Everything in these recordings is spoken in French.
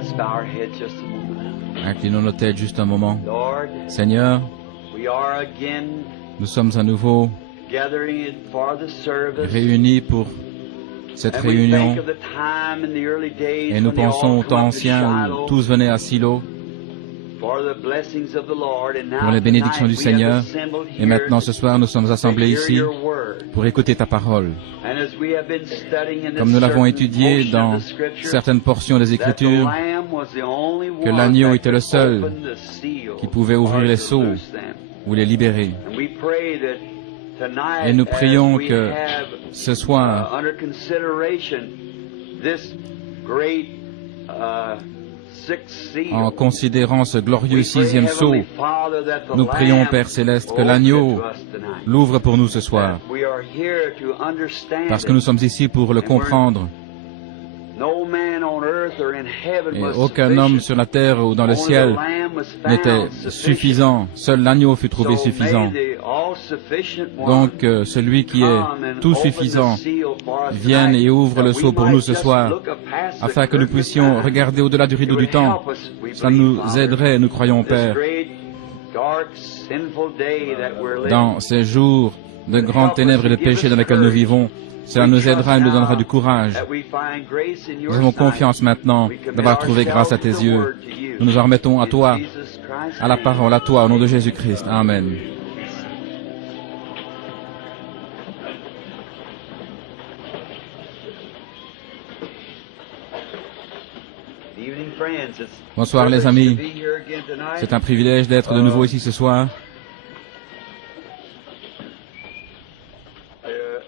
Let's bow our heads just a moment. Inclinons nos têtes juste un moment. Lord, Seigneur, we are again nous sommes à nouveau gathering for the service. réunis pour cette And we réunion think of the time in the early days et nous when they all pensons au come temps up to ancien Shiloh où tous venaient à Silo for the blessings of the Lord. And now pour les bénédictions tonight du we have Seigneur. assembled Et here maintenant ce soir nous sommes to assemblés hear ici your word. pour écouter ta parole. And as we have been studying in Comme this nous l'avons certain étudié portion dans of the Scripture, certaines portions des that the Écritures, Lamb was the only que one l'agneau that était le could seul open the seal qui pouvait ouvrir or les to sceaux loose them. ou les libérer. And we pray that tonight, Et nous as prions we que have, ce soir, under consideration this great sixth seal, en considérant ce glorieux we pray, sixième sceau, Heavenly Father, that the nous prions, Lamb Père Céleste, que open l'agneau it to us tonight. l'ouvre pour nous ce soir, That we are here to understand parce que nous it. sommes ici pour le comprendre. No man on earth or in heaven Et was aucun homme sufficient. sur la terre ou dans le Only ciel the Lamb was found n'était sufficient. suffisant. Seul l'agneau fut trouvé So suffisant. may the all-sufficient one Donc celui qui est come and tout open suffisant the seal for us vienne tonight, et ouvre le that sceau we pour might nous ce just soir, look past the afin que nous curtain of puissions time. regarder au-delà du It rideau du would temps. help us, we Ça believe, nous Father, aiderait, nous croyons, this Père, great, dark, sinful day that we're living. dans ces jours de grandes ténèbres et de péchés dans lesquels nous vivons. Cela nous aidera et nous donnera du courage. That we find grace in your Nous avons sight. confiance maintenant We commit d'avoir trouvé grâce à tes ourselves yeux. to you. Nous nous en remettons à In toi, Jesus Christ's à la name. parole, à toi, au nom de Jésus-Christ. Amen. Evening, friends. It's Bonsoir, a les privilege amis. to be here again tonight. C'est un privilège d'être de nouveau ici ce soir,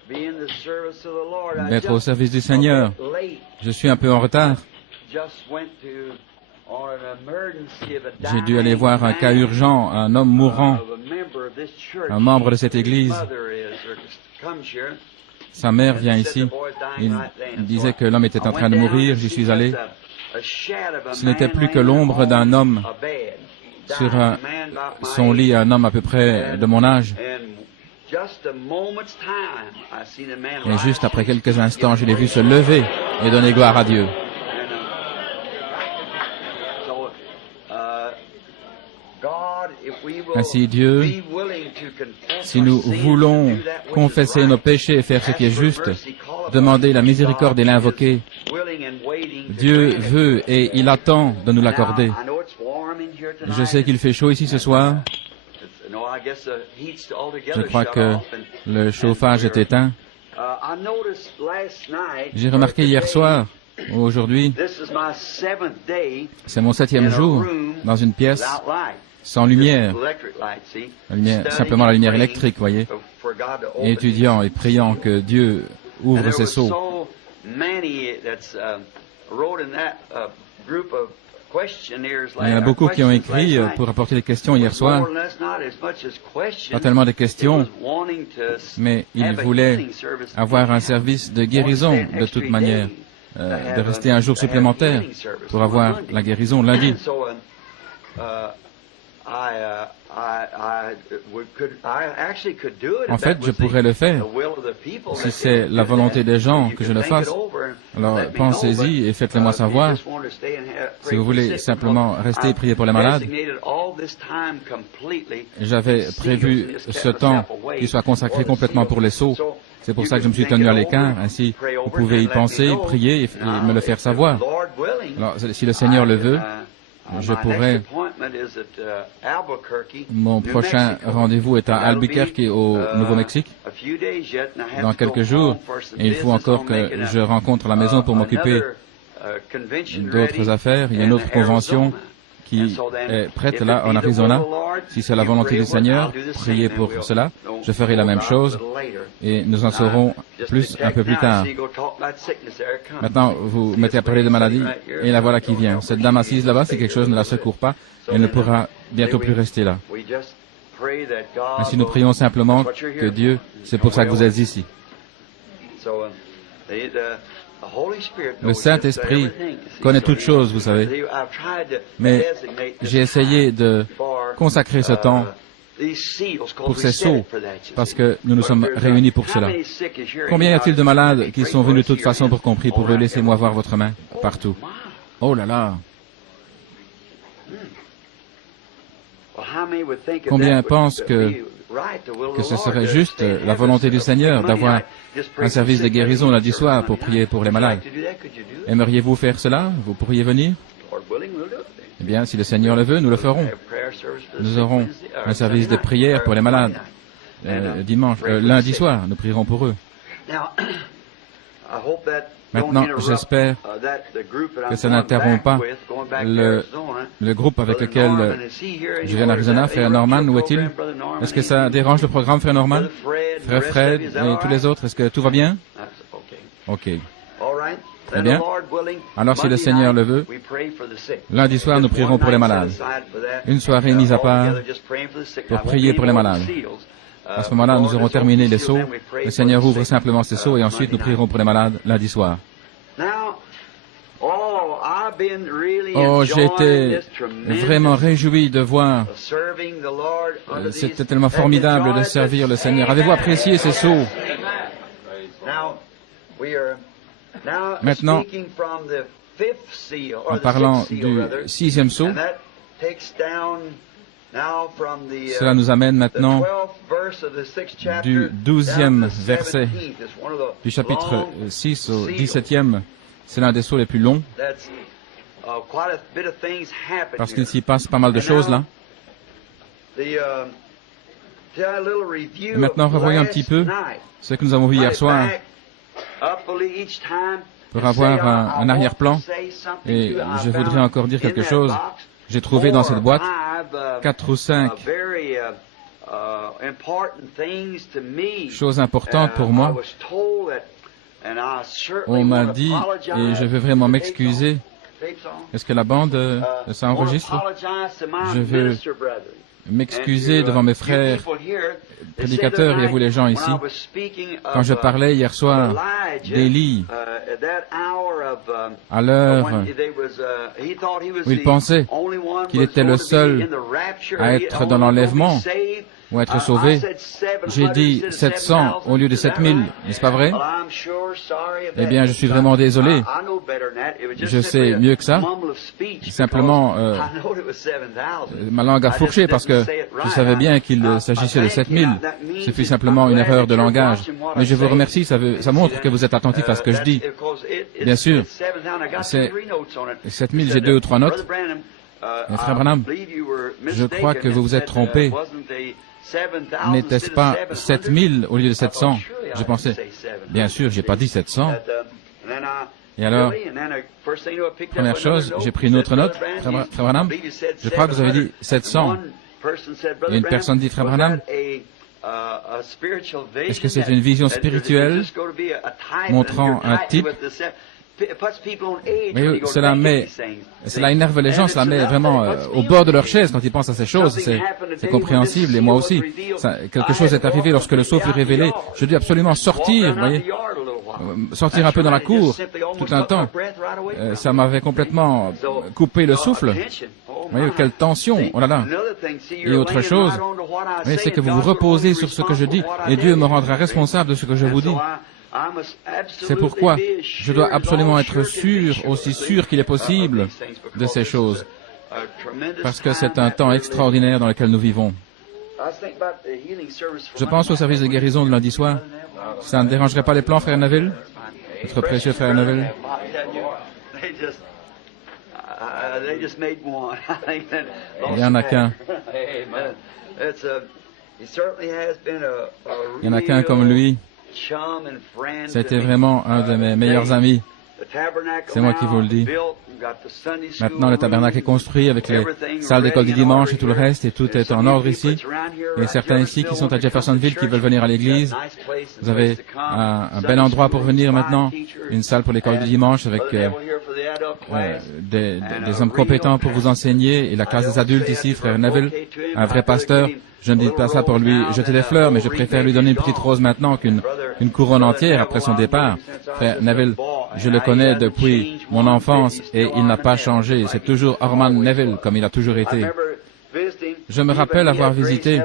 Be in the service of the Lord. I d'être au just service du Seigneur. a bit late. Je suis un peu en retard. Just went to on an emergency of a J'ai dû aller dying voir un cas man, urgent, un homme mourant, of a member of this church. un membre de cette église. His mother is, or comes here. Sa mère vient ici. Il disait que l'homme était en train de mourir. J'y suis allé. Ce n'était plus que l'ombre d'un homme sur son lit, un homme à peu près de mon âge. Et juste après quelques instants, je l'ai vu se lever et donner gloire à Dieu. Ainsi, Dieu, si nous voulons confesser nos péchés et faire ce qui est juste, demander la miséricorde et l'invoquer, Dieu veut et il attend de nous l'accorder. Je sais qu'il fait chaud ici ce soir. Je crois que le chauffage est éteint. J'ai remarqué hier soir, ou aujourd'hui, c'est mon 7e jour dans une pièce sans lumière, simplement la lumière électrique, voyez, et étudiant et priant que Dieu ouvre ses sceaux. Il y en a beaucoup qui ont écrit pour apporter des questions hier soir, pas tellement de questions, mais ils voulaient avoir un service de guérison de toute manière, de rester un jour supplémentaire pour avoir la guérison lundi. En fait, je pourrais le faire. Si c'est la volonté des gens que je le fasse, alors pensez-y et faites-le-moi savoir. Si vous voulez simplement rester et prier pour les malades, j'avais prévu ce temps qui soit consacré complètement pour les sceaux. C'est pour ça que je me suis tenu à l'écart. Ainsi, vous pouvez y penser, prier et me le faire savoir. Alors, si le Seigneur le veut, je pourrais. Mon prochain rendez-vous est à Albuquerque, au Nouveau-Mexique, dans quelques jours. Et il faut encore que je rencontre la maison pour m'occuper d'autres affaires. Il y a une autre convention qui est prête là, en Arizona. Si c'est la volonté du Seigneur, priez pour cela. Je ferai la même chose et nous en saurons plus un peu plus tard. Maintenant, vous mettez à parler de maladie et la voilà qui vient. Cette dame assise là-bas, si quelque chose ne la secourt pas, elle ne pourra bientôt plus rester là. Ainsi, nous prions simplement que Dieu, c'est pour ça que vous êtes ici. Le Saint-Esprit connaît toutes choses, vous savez. Mais j'ai essayé de consacrer ce temps pour ces sceaux, parce que nous nous sommes réunis pour cela. Combien y a-t-il de malades qui sont venus de toute façon pour qu'on prie pour eux? Laissez-moi voir votre main partout. Oh là là! Combien pensent que ce serait juste la volonté du Seigneur d'avoir un service de guérison lundi soir pour prier pour les malades? Aimeriez-vous faire cela? Vous pourriez venir? Eh bien, si le Seigneur le veut, nous le ferons. Nous aurons un service de prière pour les malades lundi soir. Nous prierons pour eux. Maintenant, j'espère que ça n'interrompt pas le groupe avec lequel je viens d'Arizona. Frère Norman, où est-il? Est-ce que ça dérange le programme, Frère Norman? Frère Fred et tous les autres, est-ce que tout va bien? OK. Très bien. Alors, si le Seigneur le veut, lundi soir, nous prierons pour les malades. Une soirée mise à part pour prier pour les malades. À ce moment-là, nous aurons terminé les sceaux. Le Seigneur ouvre simplement ces sceaux et ensuite nous prierons pour les malades lundi soir. Oh, j'ai été vraiment réjoui de voir. C'était tellement formidable de servir le Seigneur. Avez-vous apprécié ces sceaux? Maintenant, en parlant du 6e sceau, cela nous amène maintenant du 12e verset du chapitre 6 au 17e. C'est l'un des sceaux les plus longs, parce qu'il s'y passe pas mal de choses là. Et maintenant, revoyons un petit peu ce que nous avons vu hier soir, pour avoir un arrière-plan. Et je voudrais encore dire quelque chose. J'ai trouvé dans cette boîte 4 ou 5 choses importantes pour moi. On m'a dit, et je veux vraiment m'excuser. Est-ce que la bande, ça enregistre? Je veux m'excuser devant mes frères prédicateurs et vous les gens ici. Quand je parlais hier soir d'Élie, à l'heure où il pensait qu'il était le seul à être dans l'enlèvement ou à être sauvé, j'ai dit 700 au lieu de 7000, n'est-ce pas vrai? Eh bien, je suis vraiment désolé. Je sais mieux que ça. Simplement, ma langue a fourché parce que je savais bien qu'il s'agissait de 7000. Ce fut simplement une erreur de langage. Mais je vous remercie, ça montre que vous êtes attentif à ce que je dis. Bien sûr, c'est 7000, j'ai 2 ou 3 notes. Mais frère Branham, je crois que vous vous êtes trompé. N'était-ce pas 7000 au lieu de 700? Je pensais, bien sûr, j'ai pas dit 700. Et alors, première chose, j'ai pris une autre note, frère Branham, je crois que vous avez dit 700. Et une personne dit, frère Branham, est-ce que c'est une vision spirituelle montrant un type? Mais cela énerve les gens, cela met vraiment au bord de leur chaise quand ils pensent à ces choses. C'est compréhensible, et moi aussi. Quelque chose est arrivé lorsque le sceau fut révélé. Je dû absolument sortir, voyez, sortir un peu dans la cour, tout un temps. Ça m'avait complètement coupé le souffle. Vous voyez, quelle tension, oh là là. Et autre chose, c'est que vous vous reposez sur ce que je dis, et Dieu me rendra responsable de ce que je vous dis. C'est pourquoi je dois absolument être sûr, aussi sûr qu'il est possible, de ces choses, parce que c'est un temps extraordinaire dans lequel nous vivons. Je pense au service de guérison de lundi soir. Ça ne dérangerait pas les plans, frère Neville? Notre précieux frère Neville? Il n'y en a qu'un. Il n'y en a qu'un comme lui. C'était vraiment un de mes meilleurs amis. C'est moi qui vous le dis. Maintenant, le tabernacle est construit avec les salles d'école du dimanche et tout le reste, et tout est en ordre ici. Et certains ici qui sont à Jeffersonville, qui veulent venir à l'église, vous avez un bel endroit pour venir maintenant, une salle pour l'école du dimanche avec des hommes compétents pour vous enseigner, et la classe des adultes ici, frère Neville, un vrai pasteur. Je ne dis pas ça pour lui jeter des fleurs, mais je préfère lui donner une petite rose maintenant qu'une couronne entière après son départ. Frère Neville, je le connais depuis mon enfance et il n'a pas changé. C'est toujours Orman Neville comme il a toujours été. Je me rappelle avoir visité.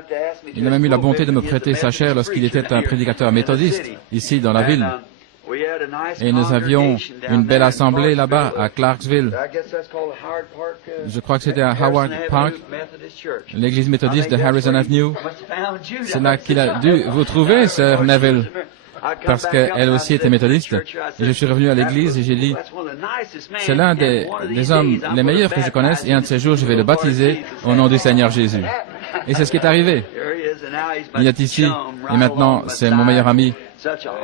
Il a même eu la bonté de me prêter sa chair lorsqu'il était un prédicateur méthodiste ici dans la ville. Et nous avions une belle assemblée là-bas, à Clarksville. Je crois que c'était à Howard Park, l'église méthodiste de Harrison Avenue. C'est là qu'il a dû vous trouver, Sœur Neville, parce qu'elle aussi était méthodiste. Et je suis revenu à l'église et j'ai dit, c'est l'un des hommes les meilleurs que je connaisse, et un de ces jours, je vais le baptiser au nom du Seigneur Jésus. Et c'est ce qui est arrivé. Il est ici, et maintenant, c'est mon meilleur ami,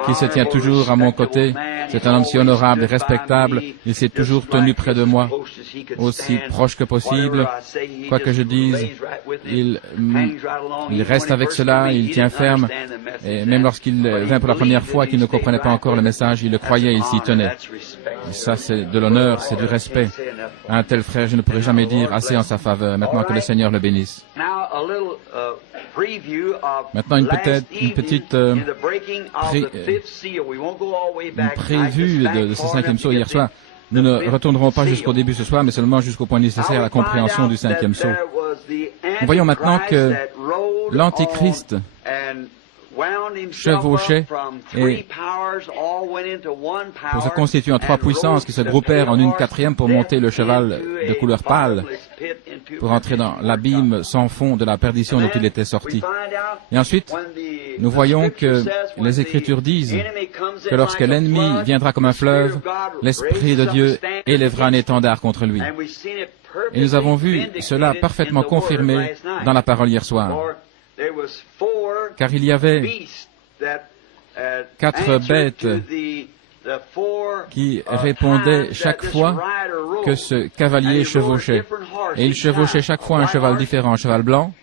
qui se tient toujours à mon côté. C'est un homme si honorable et respectable. Il s'est toujours tenu près de moi, aussi proche que possible. Quoi que je dise, il reste avec cela, il tient ferme. Et même lorsqu'il vint pour la première fois, qu'il ne comprenait pas encore le message, il le croyait, il s'y tenait. Et ça, c'est de l'honneur, c'est du respect. Un tel frère, je ne pourrais jamais dire assez en sa faveur, maintenant que le Seigneur le bénisse. Maintenant, une petite prévue de ce cinquième sceau hier soir. Nous ne retournerons pas jusqu'au début ce soir, mais seulement jusqu'au point nécessaire à la compréhension du cinquième sceau. Nous voyons maintenant que l'Antichrist chevauchait et pour se constituer en trois puissances qui se groupèrent en une quatrième pour monter le cheval de couleur pâle, pour entrer dans l'abîme sans fond de la perdition dont il était sorti. Et ensuite, nous voyons que les Écritures disent que lorsque l'ennemi viendra comme un fleuve, l'Esprit de Dieu élèvera un étendard contre lui. Et nous avons vu cela parfaitement confirmé dans la parole hier soir. Car il y avait 4 bêtes qui répondaient chaque fois que ce cavalier chevauchait. Et il chevauchait chaque fois un cheval différent, un cheval blanc,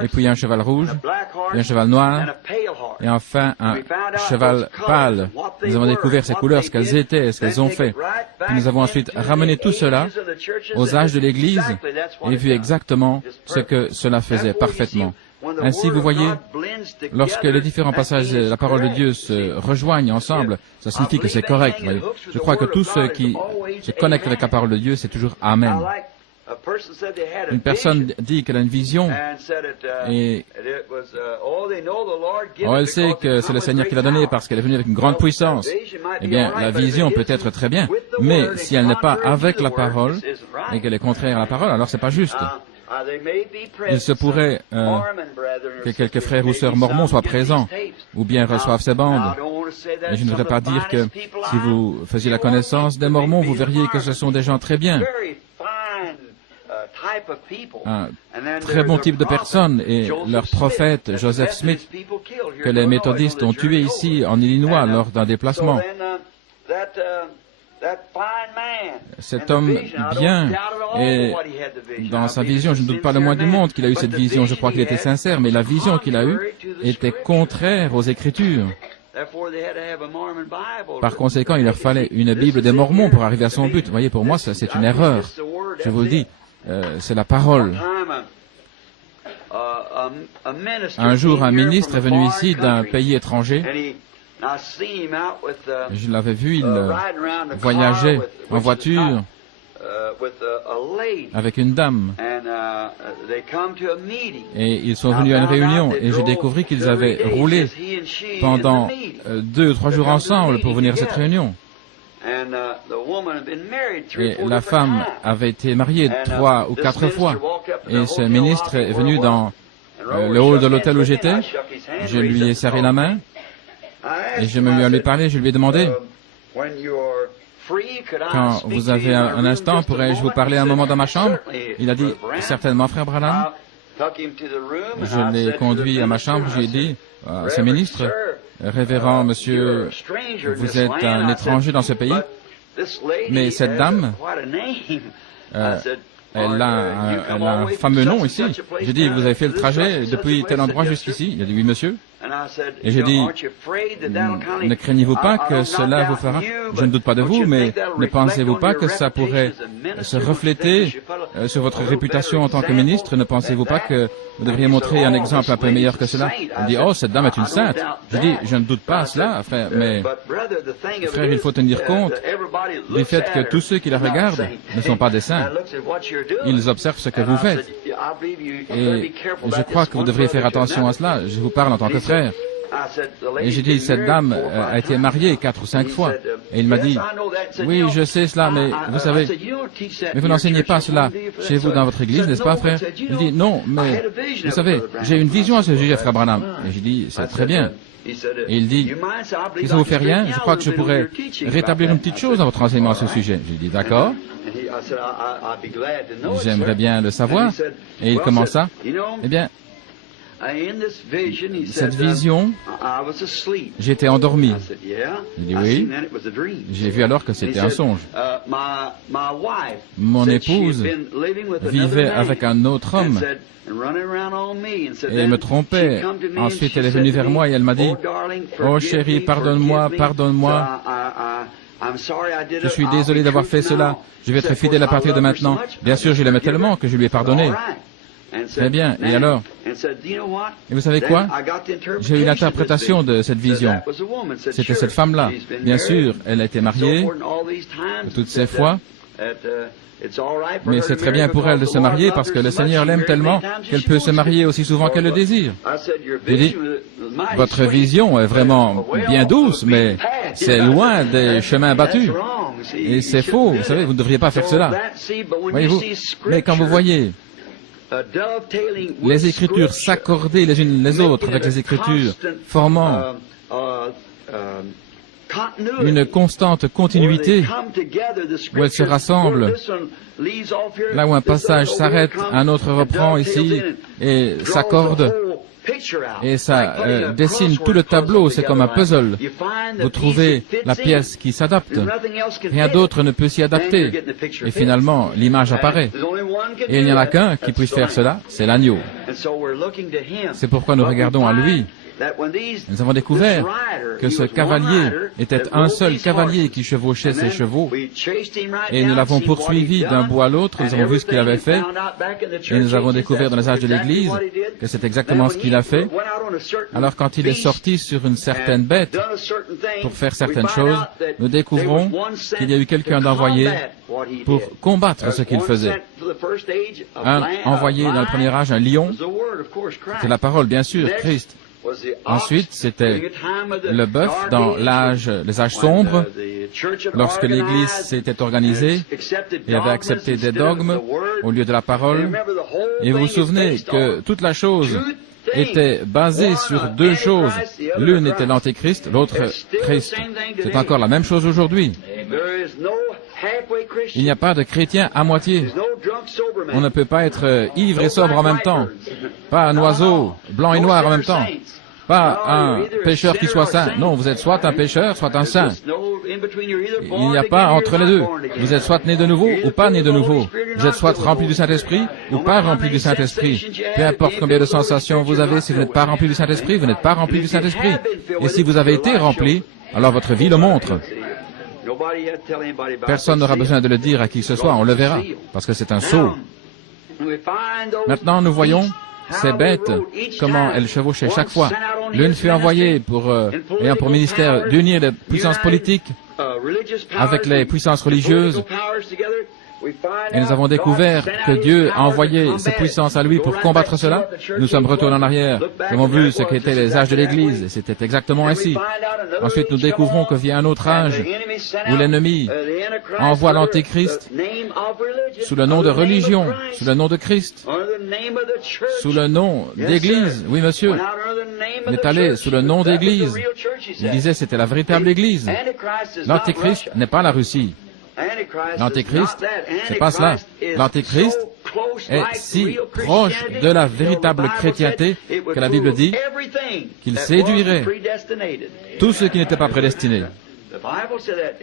et puis un cheval rouge, et un cheval noir, et enfin un cheval pâle. Nous avons découvert ces couleurs, ce qu'elles étaient, ce qu'elles ont fait. Puis nous avons ensuite ramené tout cela aux âges de l'Église et vu exactement ce que cela faisait parfaitement. Ainsi, vous voyez, lorsque les différents passages de la parole de Dieu se rejoignent ensemble, ça signifie que c'est correct. Voyez. Je crois que tous ceux qui se connectent avec la parole de Dieu, c'est toujours Amen. Une personne dit qu'elle a une vision et elle sait que c'est le Seigneur qui l'a donnée parce qu'elle est venue avec une grande puissance. Eh bien, la vision peut être très bien, mais si elle n'est pas avec la parole et qu'elle est contraire à la parole, alors c'est pas juste. Il se pourrait que quelques frères ou sœurs mormons soient présents ou bien reçoivent ces bandes. Et je ne voudrais pas dire que si vous faisiez la connaissance des mormons, vous verriez que ce sont des gens très bien. Un très bon type de personnes et leur prophète Joseph Smith que les méthodistes ont tué ici en Illinois lors d'un déplacement. Cet homme bien et dans sa vision, je ne doute pas le moins du monde qu'il a eu cette vision, je crois qu'il était sincère, mais la vision qu'il a eue était contraire aux Écritures. Par conséquent, il leur fallait une Bible des Mormons pour arriver à son but. Vous voyez, pour moi, ça, c'est une erreur. Je vous le dis, c'est la parole. Un jour, un ministre est venu ici d'un pays étranger. Je l'avais vu, il voyageait en voiture avec une dame. Et ils sont venus à une réunion et j'ai découvert qu'ils avaient roulé pendant 2 ou 3 jours ensemble pour venir à cette réunion. Et la femme avait été mariée 3 ou 4 fois. Et ce ministre est venu dans le hall de l'hôtel où j'étais. Je lui ai serré la main. Et je me lui ai parlé, je lui ai demandé, quand vous avez un instant, pourrais-je vous parler un moment dans ma chambre? Il a dit, certainement, frère Branham. Je l'ai conduit à ma chambre, je lui ai dit, ce ministre, révérend monsieur, vous êtes un étranger dans ce pays, mais cette dame, elle a un fameux nom ici. J'ai dit, vous avez fait le trajet depuis tel endroit jusqu'ici? Il a dit, oui, monsieur. Et j'ai dit, ne craignez-vous pas que cela vous fera? Je ne doute pas de vous, mais ne pensez-vous pas que ça pourrait se refléter sur votre réputation en tant que ministre? Ne pensez-vous pas que vous devriez montrer un exemple un peu meilleur que cela? Il dit, oh, cette dame est une sainte. Je dis, je ne doute pas cela, frère, mais frère, il faut tenir compte du fait que tous ceux qui la regardent ne sont pas des saints. Ils observent ce que vous faites. Et je crois que vous devriez faire attention à cela. Je vous parle en tant que frère. Et j'ai dit, cette dame a été mariée 4 ou 5 fois. Et il m'a dit, oui, je sais cela, mais vous savez, mais vous n'enseignez pas cela chez vous dans votre église, n'est-ce pas, frère? Il dit, non, mais vous savez, j'ai une vision à ce sujet, frère Branham. Et j'ai dit, c'est très bien. Et il dit, si ça vous fait rien, je crois que je pourrais rétablir une petite chose dans votre enseignement à ce sujet. J'ai dit, d'accord. J'aimerais bien le savoir. Et il commença. Eh bien, cette vision, j'étais endormi. Il dit oui. J'ai vu alors que c'était un songe. Mon épouse vivait avec un autre homme et elle me trompait. Ensuite, elle est venue vers moi et elle m'a dit, « Oh chérie, pardonne-moi, pardonne-moi. Je suis désolé d'avoir fait cela. Je vais être fidèle à partir de maintenant. » Bien sûr, je l'aimais tellement que je lui ai pardonné. Très bien. Et alors? Et vous savez quoi? J'ai eu l'interprétation de cette vision. C'était cette femme-là. Bien sûr, elle a été mariée toutes ces fois. Mais c'est très bien pour elle de se marier parce que le Seigneur l'aime tellement qu'elle peut se marier aussi souvent qu'elle le désire. J'ai dit, votre vision est vraiment bien douce, mais c'est loin des chemins battus. Et c'est faux. Vous savez, vous ne devriez pas faire cela. Voyez-vous? Mais quand vous voyez les Écritures s'accorder les unes les autres avec les Écritures, formant une constante continuité où elles se rassemblent, là où un passage s'arrête, un autre reprend ici et s'accorde, et ça dessine tout le tableau, c'est comme un puzzle. Vous trouvez la pièce qui s'adapte, rien d'autre ne peut s'y adapter, et finalement l'image apparaît. Et il n'y en a qu'un qui puisse faire cela, c'est l'agneau. C'est pourquoi nous regardons à lui. Nous avons découvert que ce cavalier était un seul cavalier qui chevauchait ses chevaux, et nous l'avons poursuivi d'un bout à l'autre, nous avons vu ce qu'il avait fait, et nous avons découvert dans les âges de l'Église que c'est exactement ce qu'il a fait. Alors quand il est sorti sur une certaine bête pour faire certaines choses, nous découvrons qu'il y a eu quelqu'un d'envoyé pour combattre ce qu'il faisait. Un envoyé dans le premier âge, un lion, c'est la parole, bien sûr, Christ. Ensuite, c'était le bœuf dans les âges sombres, lorsque l'Église s'était organisée et avait accepté des dogmes au lieu de la parole. Et vous vous souvenez que toute la chose était basée sur 2 choses. L'une était l'Antéchrist, l'autre Christ. C'est encore la même chose aujourd'hui. Il n'y a pas de chrétien à moitié. On ne peut pas être ivre et sobre en même temps. Pas un oiseau blanc et noir en même temps. Pas un pécheur qui soit saint. Non, vous êtes soit un pécheur, soit un saint. Il n'y a pas entre les deux. Vous êtes soit né de nouveau ou pas né de nouveau. Vous êtes soit rempli du Saint-Esprit ou pas rempli du Saint-Esprit. Peu importe combien de sensations vous avez, si vous n'êtes pas rempli du Saint-Esprit, vous n'êtes pas rempli du Saint-Esprit. Et si vous avez été rempli, alors votre vie le montre. Personne n'aura besoin de le dire à qui que ce soit, on le verra, parce que c'est un sceau. Maintenant, nous voyons ces bêtes, comment elles chevauchaient chaque fois. L'une fut envoyée ayant pour ministère d'unir les puissances politiques avec les puissances religieuses. Et nous avons découvert que Dieu a envoyé ses puissances à lui pour combattre cela. Nous sommes retournés en arrière. Nous avons vu ce qu'étaient les âges de l'Église, et c'était exactement ainsi. Ensuite, nous découvrons que vient un autre âge où l'ennemi envoie l'Antéchrist sous le nom de religion, sous le nom de Christ, sous le nom d'Église. Oui, monsieur. Il est allé sous le nom d'Église. Il disait c'était la véritable Église. L'Antéchrist n'est pas la Russie. L'Antéchrist, c'est pas cela. L'Antéchrist est si proche de la véritable chrétienté que la Bible dit qu'il séduirait tous ceux qui n'étaient pas prédestinés.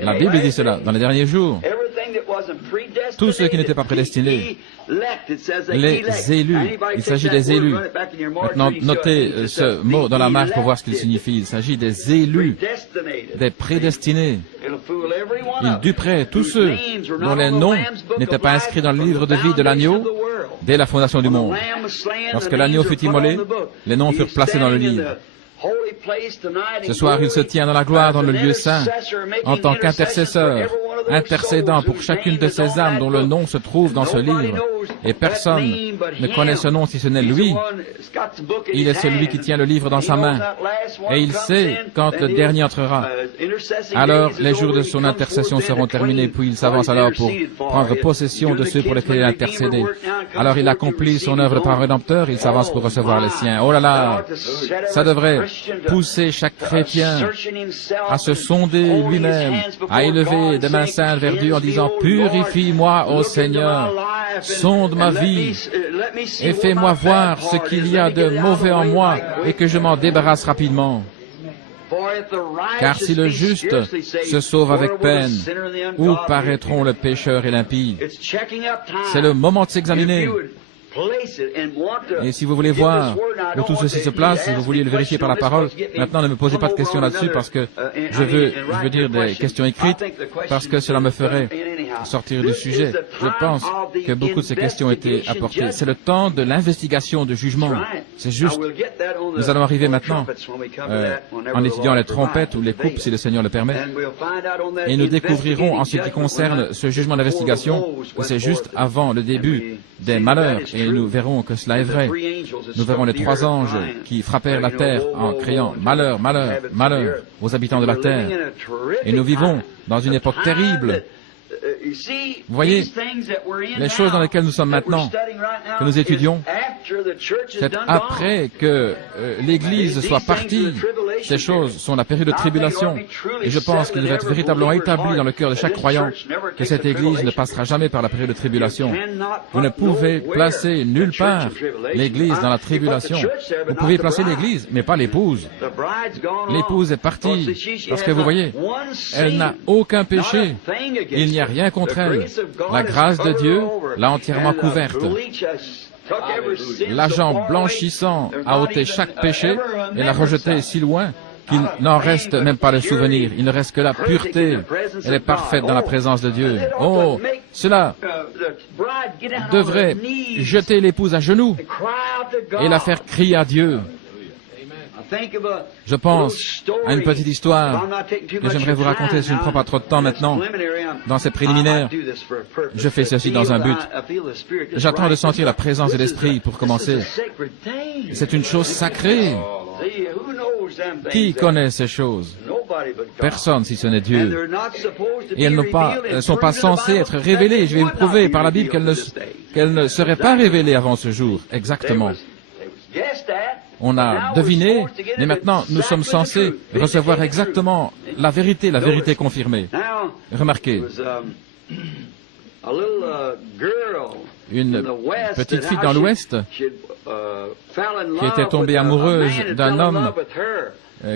La Bible dit cela dans les derniers jours. Tous ceux qui n'étaient pas prédestinés, les élus. Il s'agit des élus. Maintenant, notez ce mot dans la marque pour voir ce qu'il signifie. Il s'agit des élus, des prédestinés. Il duperait tous ceux dont les noms n'étaient pas inscrits dans le livre de vie de l'agneau dès la fondation du monde. Lorsque l'agneau fut immolé, les noms furent placés dans le livre. Ce soir, il se tient dans la gloire dans le lieu saint, en tant qu'intercesseur, intercédant pour chacune de ces âmes dont le nom se trouve dans ce livre. et personne ne connaît ce nom si ce n'est lui. Il est celui qui tient le livre dans sa main, et il sait quand le dernier entrera. Alors les jours de son intercession seront terminés, puis il s'avance alors pour prendre possession de ceux pour lesquels il a intercédé. Alors il accomplit son œuvre par rédempteur, il s'avance pour recevoir les siens. Oh là là, ça devrait pousser chaque chrétien à se sonder lui-même, à élever des mains saintes vers Dieu en disant « Purifie-moi, ô Seigneur, sonde ma vie et fais-moi voir ce qu'il y a de mauvais en moi et que je m'en débarrasse rapidement. » Car si le juste se sauve avec peine, où paraîtront le pécheur et l'impie? C'est le moment de s'examiner. Et si vous voulez voir où tout ceci se place, si vous voulez le vérifier par la parole, maintenant ne me posez pas de questions là-dessus parce que je veux dire des questions écrites parce que cela me ferait sortir du sujet. Je pense que beaucoup de ces questions ont été apportées. C'est le temps de l'investigation, de jugement. C'est juste. Nous allons arriver maintenant en étudiant les trompettes ou les coupes, si le Seigneur le permet. Et nous découvrirons en ce qui concerne ce jugement d'investigation que c'est juste avant le début des malheurs. Et nous verrons que cela est vrai. Nous verrons les 3 anges qui frappèrent la terre en criant « Malheur, malheur, malheur aux habitants de la terre ». Et nous vivons dans une époque terrible. Vous voyez, les choses dans lesquelles nous sommes maintenant, que nous étudions, c'est après que l'Église soit partie. Ces choses sont la période de tribulation. Et je pense qu'il devrait être véritablement établi dans le cœur de chaque croyant que cette Église ne passera jamais par la période de tribulation. Vous ne pouvez placer nulle part l'Église dans la tribulation. Vous pouvez placer l'Église, mais pas l'épouse. L'épouse est partie parce que vous voyez, elle n'a aucun péché. Il n'y a rien contre elle. La grâce de Dieu l'a entièrement couverte. L'agent blanchissant a ôté chaque péché et l'a rejeté si loin qu'il n'en reste même pas le souvenir. Il ne reste que la pureté. Elle est parfaite dans la présence de Dieu. Oh, cela devrait jeter l'épouse à genoux et la faire crier à Dieu. Je pense à une petite histoire que j'aimerais vous raconter si je ne prends pas trop de temps maintenant. Dans ces préliminaires, je fais ceci dans un but. J'attends de sentir la présence de l'Esprit pour commencer. C'est une chose sacrée. Qui connaît ces choses? Personne si ce n'est Dieu. Et elles ne sont pas censées être révélées. Je vais vous prouver par la Bible qu'elles ne seraient pas révélées avant ce jour. Exactement. On a deviné, mais maintenant nous sommes censés recevoir exactement la vérité confirmée. Remarquez, une petite fille dans l'Ouest qui était tombée amoureuse d'un homme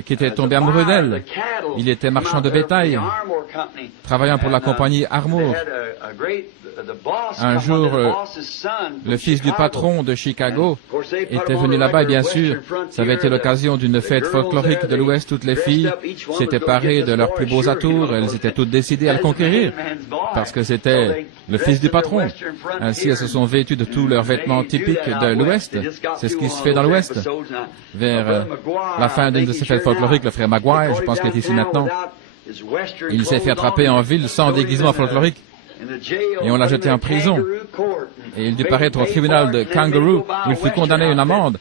qui était tombé amoureux d'elle. Il était marchand de bétail, travaillant pour la compagnie Armour. Un jour, le fils du patron de Chicago était venu là-bas et bien sûr, ça avait été l'occasion d'une fête folklorique de l'Ouest. Toutes les filles s'étaient parées de leurs plus beaux atours. Elles étaient toutes décidées à le conquérir parce que c'était le fils du patron. Ainsi, elles se sont vêtues de tous leurs vêtements typiques de l'Ouest. C'est ce qui se fait dans l'Ouest. Vers la fin d'une de ces fêtes folkloriques, le frère Maguire, je pense qu'il est ici maintenant, il s'est fait attraper en ville sans déguisement folklorique. Et on l'a jeté en prison. Et il dut paraître au tribunal de Kangaroo, où il fut condamné à une amende.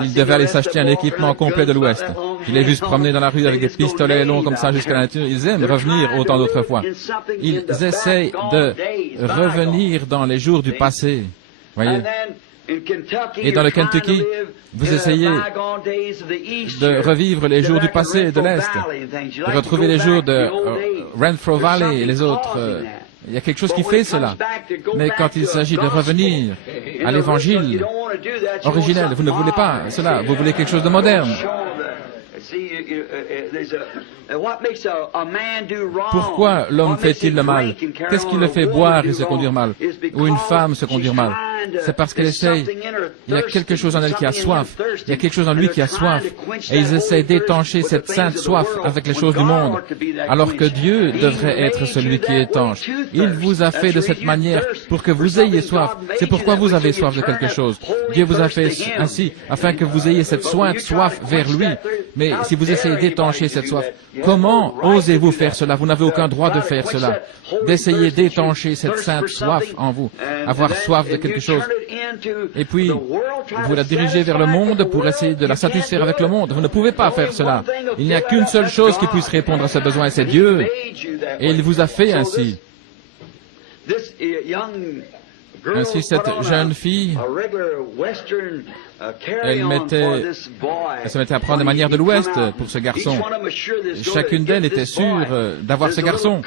Il devait aller s'acheter un équipement complet de l'Ouest. Je l'ai vu se promener dans la rue avec des pistolets longs comme ça jusqu'à la nature. Ils aiment revenir autant d'autrefois. Ils essayent de revenir dans les jours du passé. Voyez. Et dans le Kentucky, vous essayez de revivre les jours du passé de l'Est, de retrouver les jours de Renfrew Valley et les autres. Il y a quelque chose qui fait cela. Mais quand il s'agit de revenir à l'évangile originel, vous ne voulez pas cela. Vous voulez quelque chose de moderne. Pourquoi l'homme fait-il le mal? Qu'est-ce qui le fait boire et se conduire mal? Ou une femme se conduire mal? C'est parce qu'elle essaye. Il y a quelque chose en elle qui a soif. Il y a quelque chose en lui qui a soif. Et ils essaient d'étancher cette sainte soif avec les choses du monde. Alors que Dieu devrait être celui qui étanche. Il vous a fait de cette manière pour que vous ayez soif. C'est pourquoi vous avez soif de quelque chose. Dieu vous a fait ainsi afin que vous ayez cette soif vers lui. Mais si vous essayez d'étancher cette soif, comment osez-vous faire cela? Vous n'avez aucun droit de faire cela. D'essayer d'étancher cette sainte soif en vous, avoir soif de quelque chose. Et puis, vous la dirigez vers le monde pour essayer de la satisfaire avec le monde. Vous ne pouvez pas faire cela. Il n'y a qu'une seule chose qui puisse répondre à ce besoin, et c'est Dieu. Et il vous a fait ainsi. Ainsi, cette jeune fille, elle se mettait à prendre des manières de l'Ouest pour ce garçon. Chacune d'elles était sûre d'avoir ce garçon.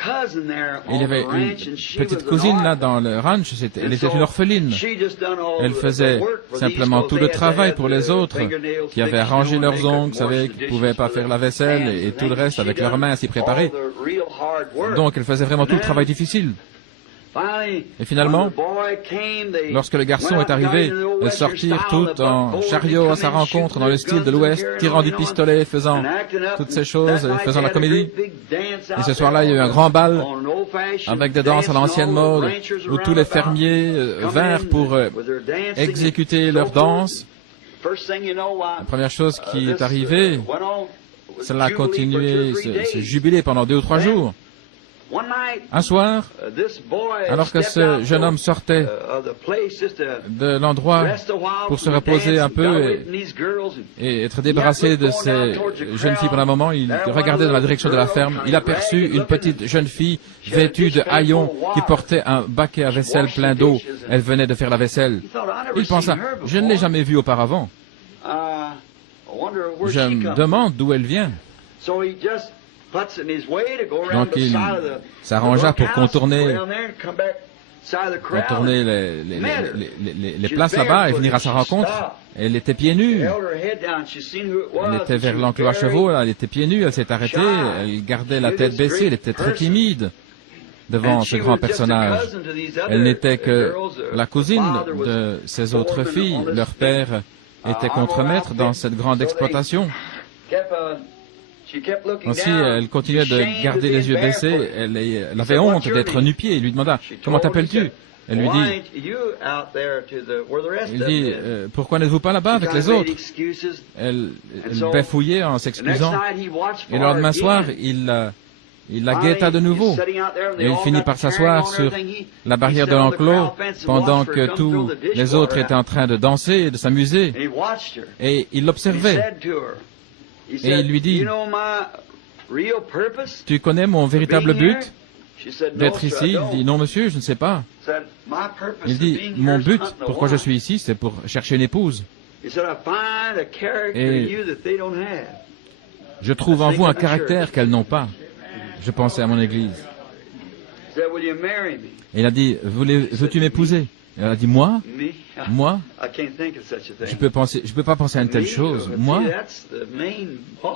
Il y avait une petite cousine là dans le ranch, elle était une orpheline. Elle faisait simplement tout le travail pour les autres, qui avaient arrangé leurs ongles, savaient qu'ils ne pouvaient pas faire la vaisselle et tout le reste avec leurs mains à s'y préparer. Donc elle faisait vraiment tout le travail difficile. Et finalement, lorsque le garçon est arrivé, elles sortirent toutes en chariot à sa rencontre dans le style de l'Ouest, tirant du pistolet, faisant toutes ces choses, faisant la comédie. Et ce soir-là, il y a eu un grand bal avec des danses à l'ancienne mode, où tous les fermiers vinrent pour exécuter leurs danses. La première chose qui est arrivée, cela a continué, ce jubilé pendant 2 ou 3 jours. Un soir, alors que ce jeune homme sortait de l'endroit pour se reposer un peu et être débarrassé de ces jeunes filles pendant un moment, il regardait dans la direction de la ferme. Il aperçut une petite jeune fille vêtue de haillons qui portait un baquet à vaisselle plein d'eau. Elle venait de faire la vaisselle. Il pensa, je ne l'ai jamais vue auparavant. Je me demande d'où elle vient. Donc il s'arrangea pour contourner les places là-bas et venir à sa rencontre. Elle était pieds nus. Elle était vers l'enclos à chevaux, là, elle était pieds nus, elle s'est arrêtée, elle gardait la tête baissée, elle était très timide devant ce grand personnage. Elle n'était que la cousine de ces autres filles. Leur père était contremaître dans cette grande exploitation. Ainsi, elle continuait de garder les yeux baissés. Elle avait honte d'être nu-pied. Il lui demanda, « Comment t'appelles-tu » Elle lui dit, « Pourquoi n'êtes-vous pas là-bas avec les autres ?» Elle bafouillait en s'excusant. Et le lendemain soir, il la guetta de nouveau. Et il finit par s'asseoir sur la barrière de l'enclos pendant que tous les autres étaient en train de danser et de s'amuser. Et il l'observait. Et il lui dit, « Tu connais mon véritable but d'être ici ?» Il dit, « Non, monsieur, je ne sais pas. » Il dit, « Mon but, pourquoi je suis ici, c'est pour chercher une épouse. Et je trouve en vous un caractère qu'elles n'ont pas. » Je pensais à mon église. Et il a dit, « Veux-tu m'épouser ?» Elle a dit, « Moi? Moi? Je peux pas penser à une telle chose. Moi? »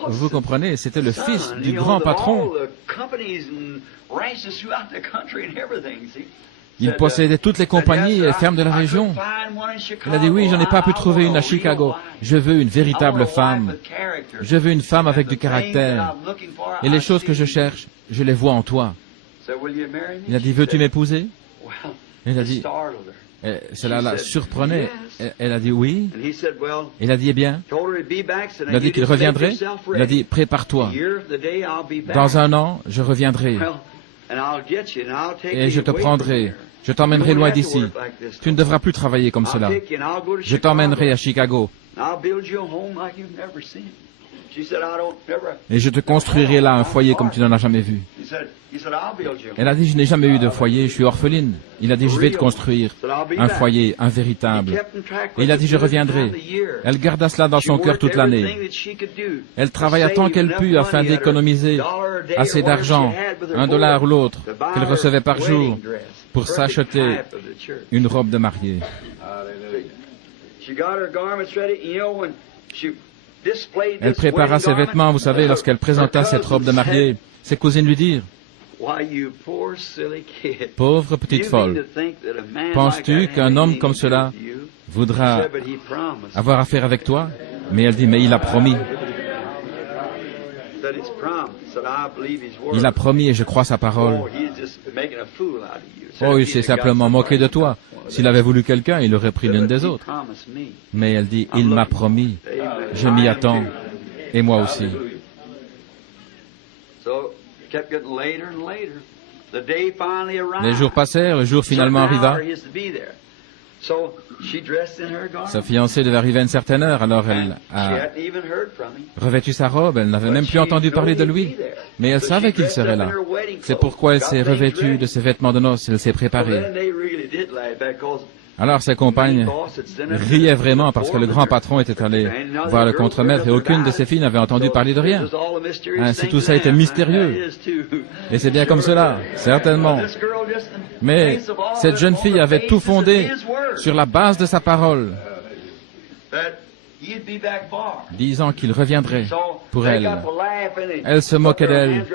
Vous comprenez, c'était le fils du grand patron. Il possédait toutes les compagnies et les fermes de la région. Il a dit, « Oui, je n'ai pas pu trouver une à Chicago. Je veux une véritable femme. Je veux une femme avec du caractère. Et les choses que je cherche, je les vois en toi. » Il a dit, « Veux-tu m'épouser? » Il a dit, cela la surprenait. Elle a dit oui. Il a dit, eh bien, il a dit qu'il reviendrait. Il a dit, prépare-toi. Dans 1 an, je reviendrai. Et je te prendrai. Je t'emmènerai loin d'ici. Tu ne devras plus travailler comme cela. Je t'emmènerai à Chicago. Et je te construirai là un foyer comme tu n'en as jamais vu. Elle a dit, je n'ai jamais eu de foyer, je suis orpheline. Il a dit, je vais te construire un foyer, un véritable. Et il a dit, je reviendrai. Elle garda cela dans son cœur toute l'année. Elle travailla tant qu'elle put afin d'économiser assez d'argent, $1 ou l'autre, qu'elle recevait par jour, pour s'acheter une robe de mariée. Elle prépara ses vêtements, vous savez, lorsqu'elle présenta cette robe de mariée. Ses cousines lui dirent, « Pauvre petite folle, penses-tu qu'un homme comme cela voudra avoir affaire avec toi ?» Mais elle dit, « Mais il a promis. Il a promis et je crois sa parole. » Oh, il s'est simplement moqué de toi. S'il avait voulu quelqu'un, il aurait pris l'une des autres. Mais elle dit, il m'a promis, je m'y attends. et moi aussi. Les jours passèrent, le jour finalement arriva. Sa fiancée devait arriver à une certaine heure, alors elle a revêtu sa robe, elle n'avait même plus entendu parler de lui, mais elle savait qu'il serait là. C'est pourquoi elle s'est revêtue de ses vêtements de noces, elle s'est préparée. Alors ses compagnes riaient vraiment parce que le grand patron était allé voir le contremaître et aucune de ses filles n'avait entendu parler de rien. Ainsi tout ça était mystérieux. Et c'est bien comme cela, certainement. Mais cette jeune fille avait tout fondé sur la base de sa parole, disant qu'il reviendrait pour elle. Elle se moquait d'elle,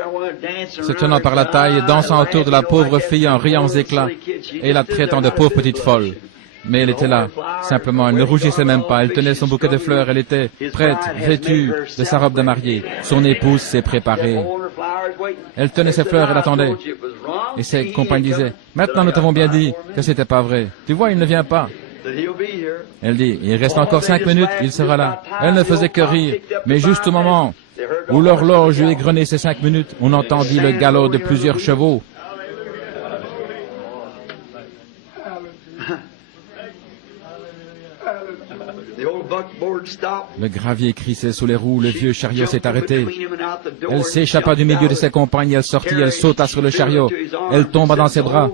se tenant par la taille et dansant autour de la pauvre fille en riant aux éclats et la traitant de pauvre petite folle. Mais elle était là, simplement, elle ne rougissait même pas, elle tenait son bouquet de fleurs, elle était prête, vêtue de sa robe de mariée. Son épouse s'est préparée. Elle tenait ses fleurs, elle attendait. Et ses compagnes disaient, « Maintenant nous t'avons bien dit que c'était pas vrai. Tu vois, il ne vient pas. » Elle dit, « Il reste encore 5 minutes, il sera là. » Elle ne faisait que rire, mais juste au moment où l'horloge eut égrené ces 5 minutes, on entendit le galop de plusieurs chevaux. Le gravier crissait sous les roues, le vieux chariot s'est arrêté. Elle s'échappa du milieu de ses compagnes, elle sortit, elle sauta sur le chariot, elle tomba dans ses bras.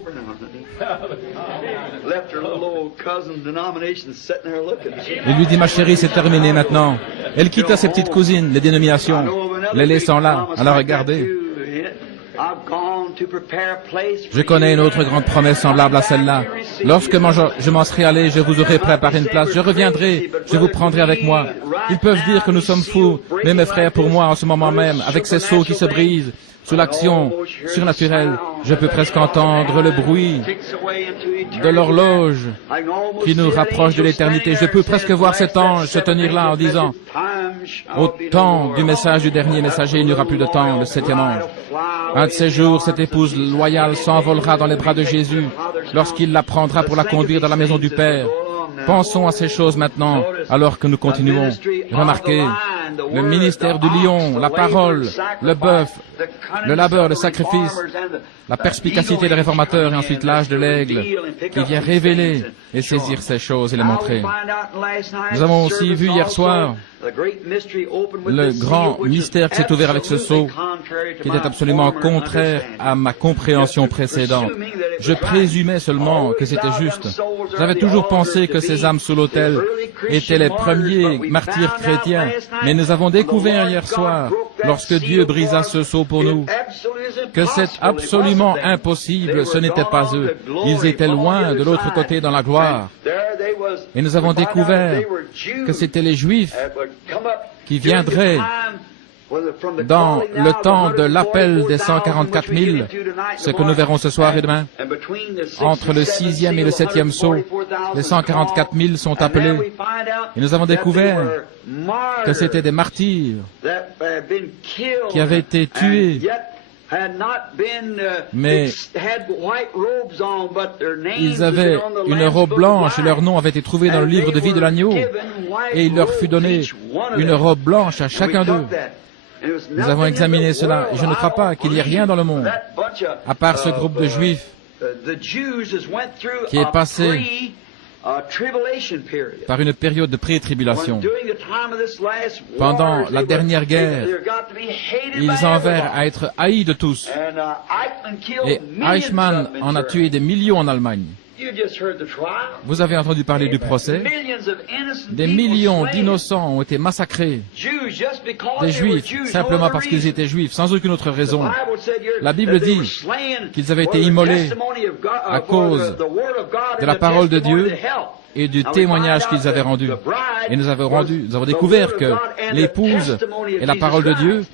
Il lui dit, ma chérie, c'est terminé maintenant. Elle quitta ses petites cousines, les dénominations, les laissant là, à la regarder. Je connais une autre grande promesse semblable à celle-là. Lorsque je m'en serai allé, je vous aurai préparé une place. Je reviendrai, je vous prendrai avec moi. Ils peuvent dire que nous sommes fous, mais mes frères, pour moi, en ce moment même, avec ces seaux qui se brisent, sous l'action surnaturelle, je peux presque entendre le bruit de l'horloge qui nous rapproche de l'éternité. Je peux presque voir cet ange se tenir là en disant, au temps du message du dernier messager, il n'y aura plus de temps, le 7e ange. Un de ces jours, cette épouse loyale s'envolera dans les bras de Jésus lorsqu'il la prendra pour la conduire dans la maison du Père. Pensons à ces choses maintenant, alors que nous continuons. Remarquez, le ministère du lion, la parole, le bœuf, le labeur, le sacrifice, la perspicacité des réformateurs et ensuite l'âge de l'aigle qui vient révéler et saisir ces choses et les montrer. Nous avons aussi vu hier soir le grand mystère qui s'est ouvert avec ce sceau qui était absolument contraire à ma compréhension précédente. Je présumais seulement que c'était juste. J'avais toujours pensé que ces âmes sous l'autel étaient les premiers martyrs chrétiens, mais nous avons découvert hier soir, lorsque Dieu brisa ce sceau pour nous, que c'est absolument impossible, ce n'était pas eux. Ils étaient loin de l'autre côté dans la gloire. Et nous avons découvert que c'étaient les Juifs qui viendraient dans le temps de l'appel des 144 000, ce que nous verrons ce soir et demain. Entre le 6e et le 7e sceau, les 144 000 sont appelés. Et nous avons découvert que c'étaient des martyrs qui avaient été tués, mais ils avaient une robe blanche et leur nom avait été trouvé dans le livre de vie de l'agneau, et il leur fut donné une robe blanche à chacun d'eux. Nous avons examiné cela, et je ne crois pas qu'il y ait rien dans le monde, à part ce groupe de Juifs qui est passé par une période de pré-tribulation. Pendant la dernière guerre, ils en vinrent à être haïs de tous. Et Eichmann en a tué des millions en Allemagne. Vous avez entendu parler du procès. Des millions d'innocents ont été massacrés. Des Juifs, simplement parce qu'ils étaient Juifs, sans aucune autre raison. La Bible dit qu'ils avaient été immolés à cause de la parole de Dieu et du témoignage qu'ils avaient rendu. Et nous avons découvert que l'épouse est la parole de Dieu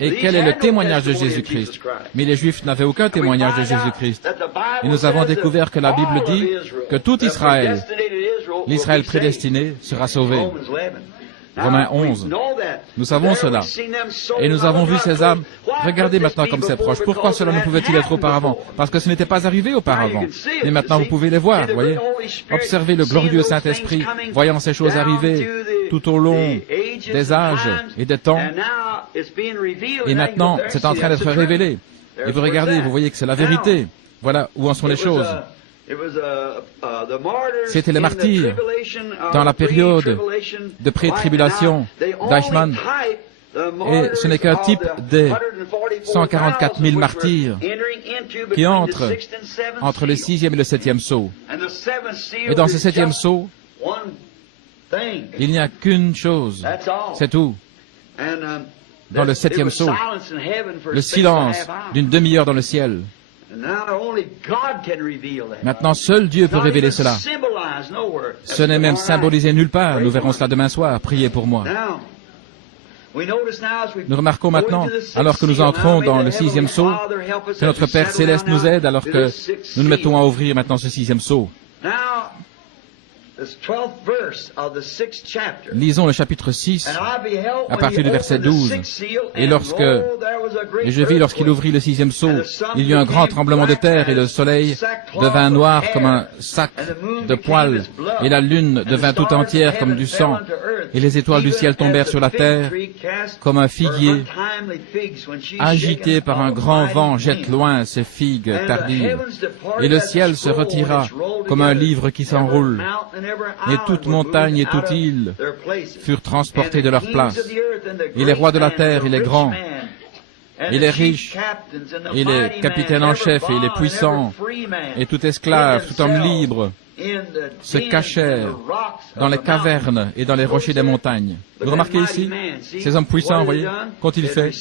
et quel est le témoignage de Jésus-Christ. Mais les Juifs n'avaient aucun témoignage de Jésus-Christ. Et nous avons découvert que la Bible dit que tout Israël, l'Israël prédestiné, sera sauvé. Romains 11. Nous savons cela. Et nous avons vu ces âmes. Regardez maintenant comme c'est proche. Pourquoi cela ne pouvait-il être auparavant? Parce que ce n'était pas arrivé auparavant. Et maintenant vous pouvez les voir, voyez. Observez le glorieux Saint-Esprit, voyant ces choses arriver tout au long des âges et des temps. Et maintenant, c'est en train d'être révélé. Et vous regardez, vous voyez que c'est la vérité. Voilà où en sont les choses. C'était les martyrs dans la période de pré-tribulation d'Eichmann. Et ce n'est qu'un type des 144 000 martyrs qui entrent entre le 6e et le 7e sceau. Et dans ce 7e sceau, il n'y a qu'une chose, c'est tout. Dans le 7e sceau, le silence d'une demi-heure dans le ciel. Maintenant, seul Dieu peut révéler cela. Ce n'est même symbolisé nulle part. Nous verrons cela demain soir. Priez pour moi. Nous remarquons maintenant, alors que nous entrons dans le 6e sceau, que notre Père Céleste nous aide alors que nous nous mettons à ouvrir maintenant ce 6e sceau. Lisons le chapitre 6, à partir du verset 12. Et je vis lorsqu'il ouvrit le 6e sceau, il y eut un grand tremblement de terre, et le soleil devint noir comme un sac de poils, et la lune devint tout entière comme du sang, et les étoiles du ciel tombèrent sur la terre, comme un figuier, agité par un grand vent, jette loin ses figues tardives. Et le ciel se retira comme un livre qui s'enroule, et toute montagne et toute île furent transportés de leur place. Et les rois de la terre et les grands, et les riches, et les capitaines en chef, et les puissants, et tout esclave, tout homme libre, se cachèrent dans les cavernes et dans les rochers des montagnes. Vous remarquez ici, ces hommes puissants, vous voyez, qu'ont-ils fait?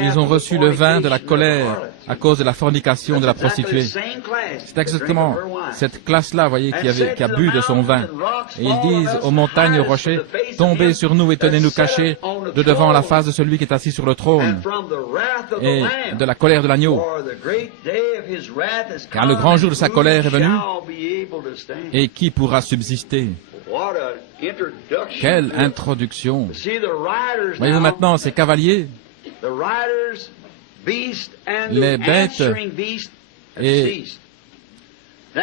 Ils ont reçu le vin de la colère à cause de la fornication de la prostituée. C'est exactement cette classe-là, vous voyez, qui a bu de son vin. Et ils disent aux montagnes et aux rochers, tombez sur nous et tenez-nous cachés de devant la face de celui qui est assis sur le trône et de la colère de l'agneau. Car le grand jour de sa colère est venu, et qui pourra subsister? Quelle introduction! Voyez-vous maintenant ces cavaliers, les bêtes et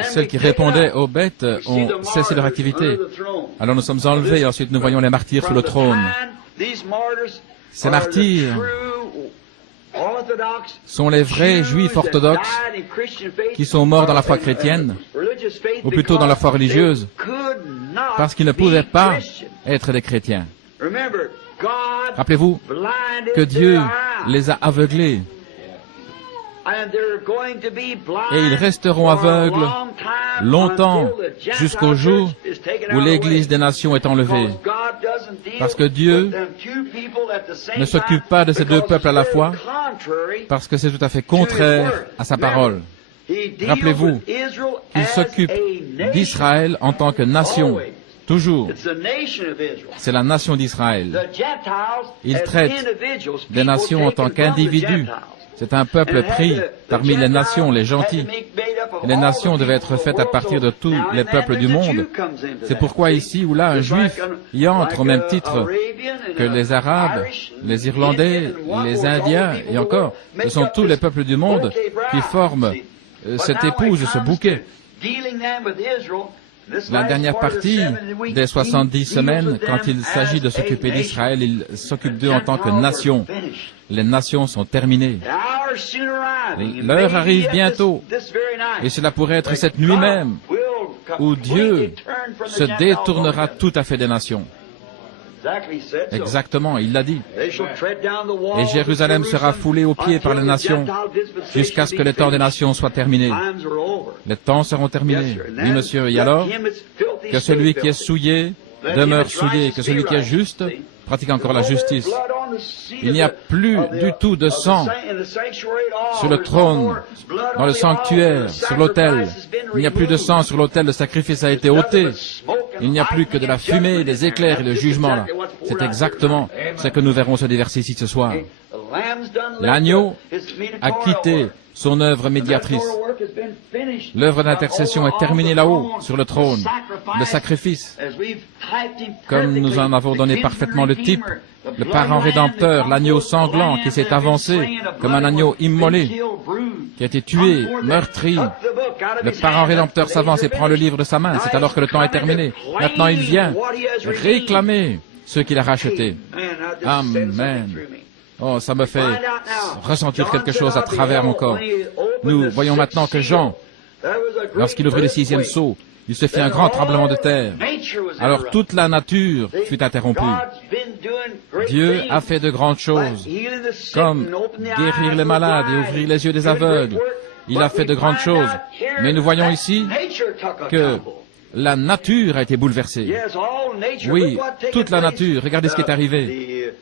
ceux qui répondaient aux bêtes ont cessé leur activité. Alors nous sommes enlevés et ensuite nous voyons les martyrs sur le trône. Ces martyrs sont les vrais juifs orthodoxes qui sont morts dans la foi chrétienne, ou plutôt dans la foi religieuse, parce qu'ils ne pouvaient pas être des chrétiens. Rappelez-vous que Dieu les a aveuglés. Et ils resteront aveugles longtemps jusqu'au jour où l'Église des nations est enlevée. Parce que Dieu ne s'occupe pas de ces deux peuples à la fois, parce que c'est tout à fait contraire à sa parole. Rappelez-vous qu'il s'occupe d'Israël en tant que nation. Toujours. C'est la nation d'Israël. Il traite des nations en tant qu'individus. C'est un peuple pris parmi les nations, les gentils. Les nations devaient être faites à partir de tous les peuples du monde. C'est pourquoi ici ou là, un juif y entre au même titre que les Arabes, les Irlandais, les Indiens, et encore, ce sont tous les peuples du monde qui forment cette épouse, ce bouquet. La dernière partie des 70 semaines, quand il s'agit de s'occuper d'Israël, il s'occupe d'eux en tant que nation. Les nations sont terminées. L'heure arrive bientôt, et cela pourrait être cette nuit même, où Dieu se détournera tout à fait des nations. Exactement, il l'a dit. Et Jérusalem sera foulée aux pieds par les nations, jusqu'à ce que les temps des nations soient terminés. Les temps seront terminés. Oui, monsieur. Et alors, que celui qui est souillé demeure souillé, que celui qui est juste pratique encore la justice. Il n'y a plus du tout de sang sur le trône, dans le sanctuaire, sur l'autel. Il n'y a plus de sang sur l'autel, le sacrifice a été ôté. Il n'y a plus que de la fumée, des éclairs et le jugement là. C'est exactement ce que nous verrons se déverser ici ce soir. L'agneau a quitté son œuvre médiatrice. L'œuvre d'intercession est terminée là-haut, sur le trône. Le sacrifice, comme nous en avons donné parfaitement le type, le parent rédempteur, l'agneau sanglant qui s'est avancé comme un agneau immolé, qui a été tué, meurtri. Le parent rédempteur s'avance et prend le livre de sa main. C'est alors que le temps est terminé. Maintenant, il vient réclamer ceux qu'il a rachetés. Amen. Oh, ça me fait ressentir quelque chose à travers mon corps. Nous voyons maintenant que Jean, lorsqu'il ouvrit le 6e sceau, il se fit un grand tremblement de terre. Alors toute la nature fut interrompue. Dieu a fait de grandes choses, comme guérir les malades et ouvrir les yeux des aveugles. Il a fait de grandes choses. Mais nous voyons ici que la nature a été bouleversée. Oui, toute la nature. Regardez ce qui est arrivé.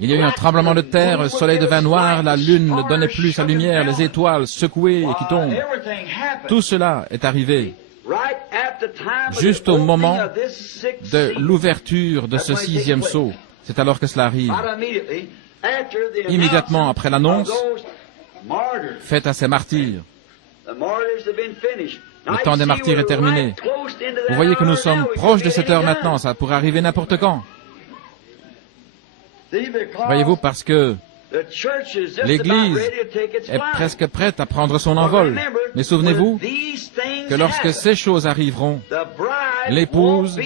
Il y a eu un tremblement de terre, le soleil devint noir, la lune ne donnait plus sa lumière, les étoiles secouées et qui tombent. Tout cela est arrivé juste au moment de l'ouverture de ce 6e sceau. C'est alors que cela arrive. Immédiatement après l'annonce faite à ces martyrs. Le temps des martyrs est terminé. Vous voyez que nous sommes proches de cette heure maintenant, ça pourrait arriver n'importe quand. Voyez-vous, parce que l'Église est presque prête à prendre son envol. Mais souvenez-vous que lorsque ces choses arriveront, l'épouse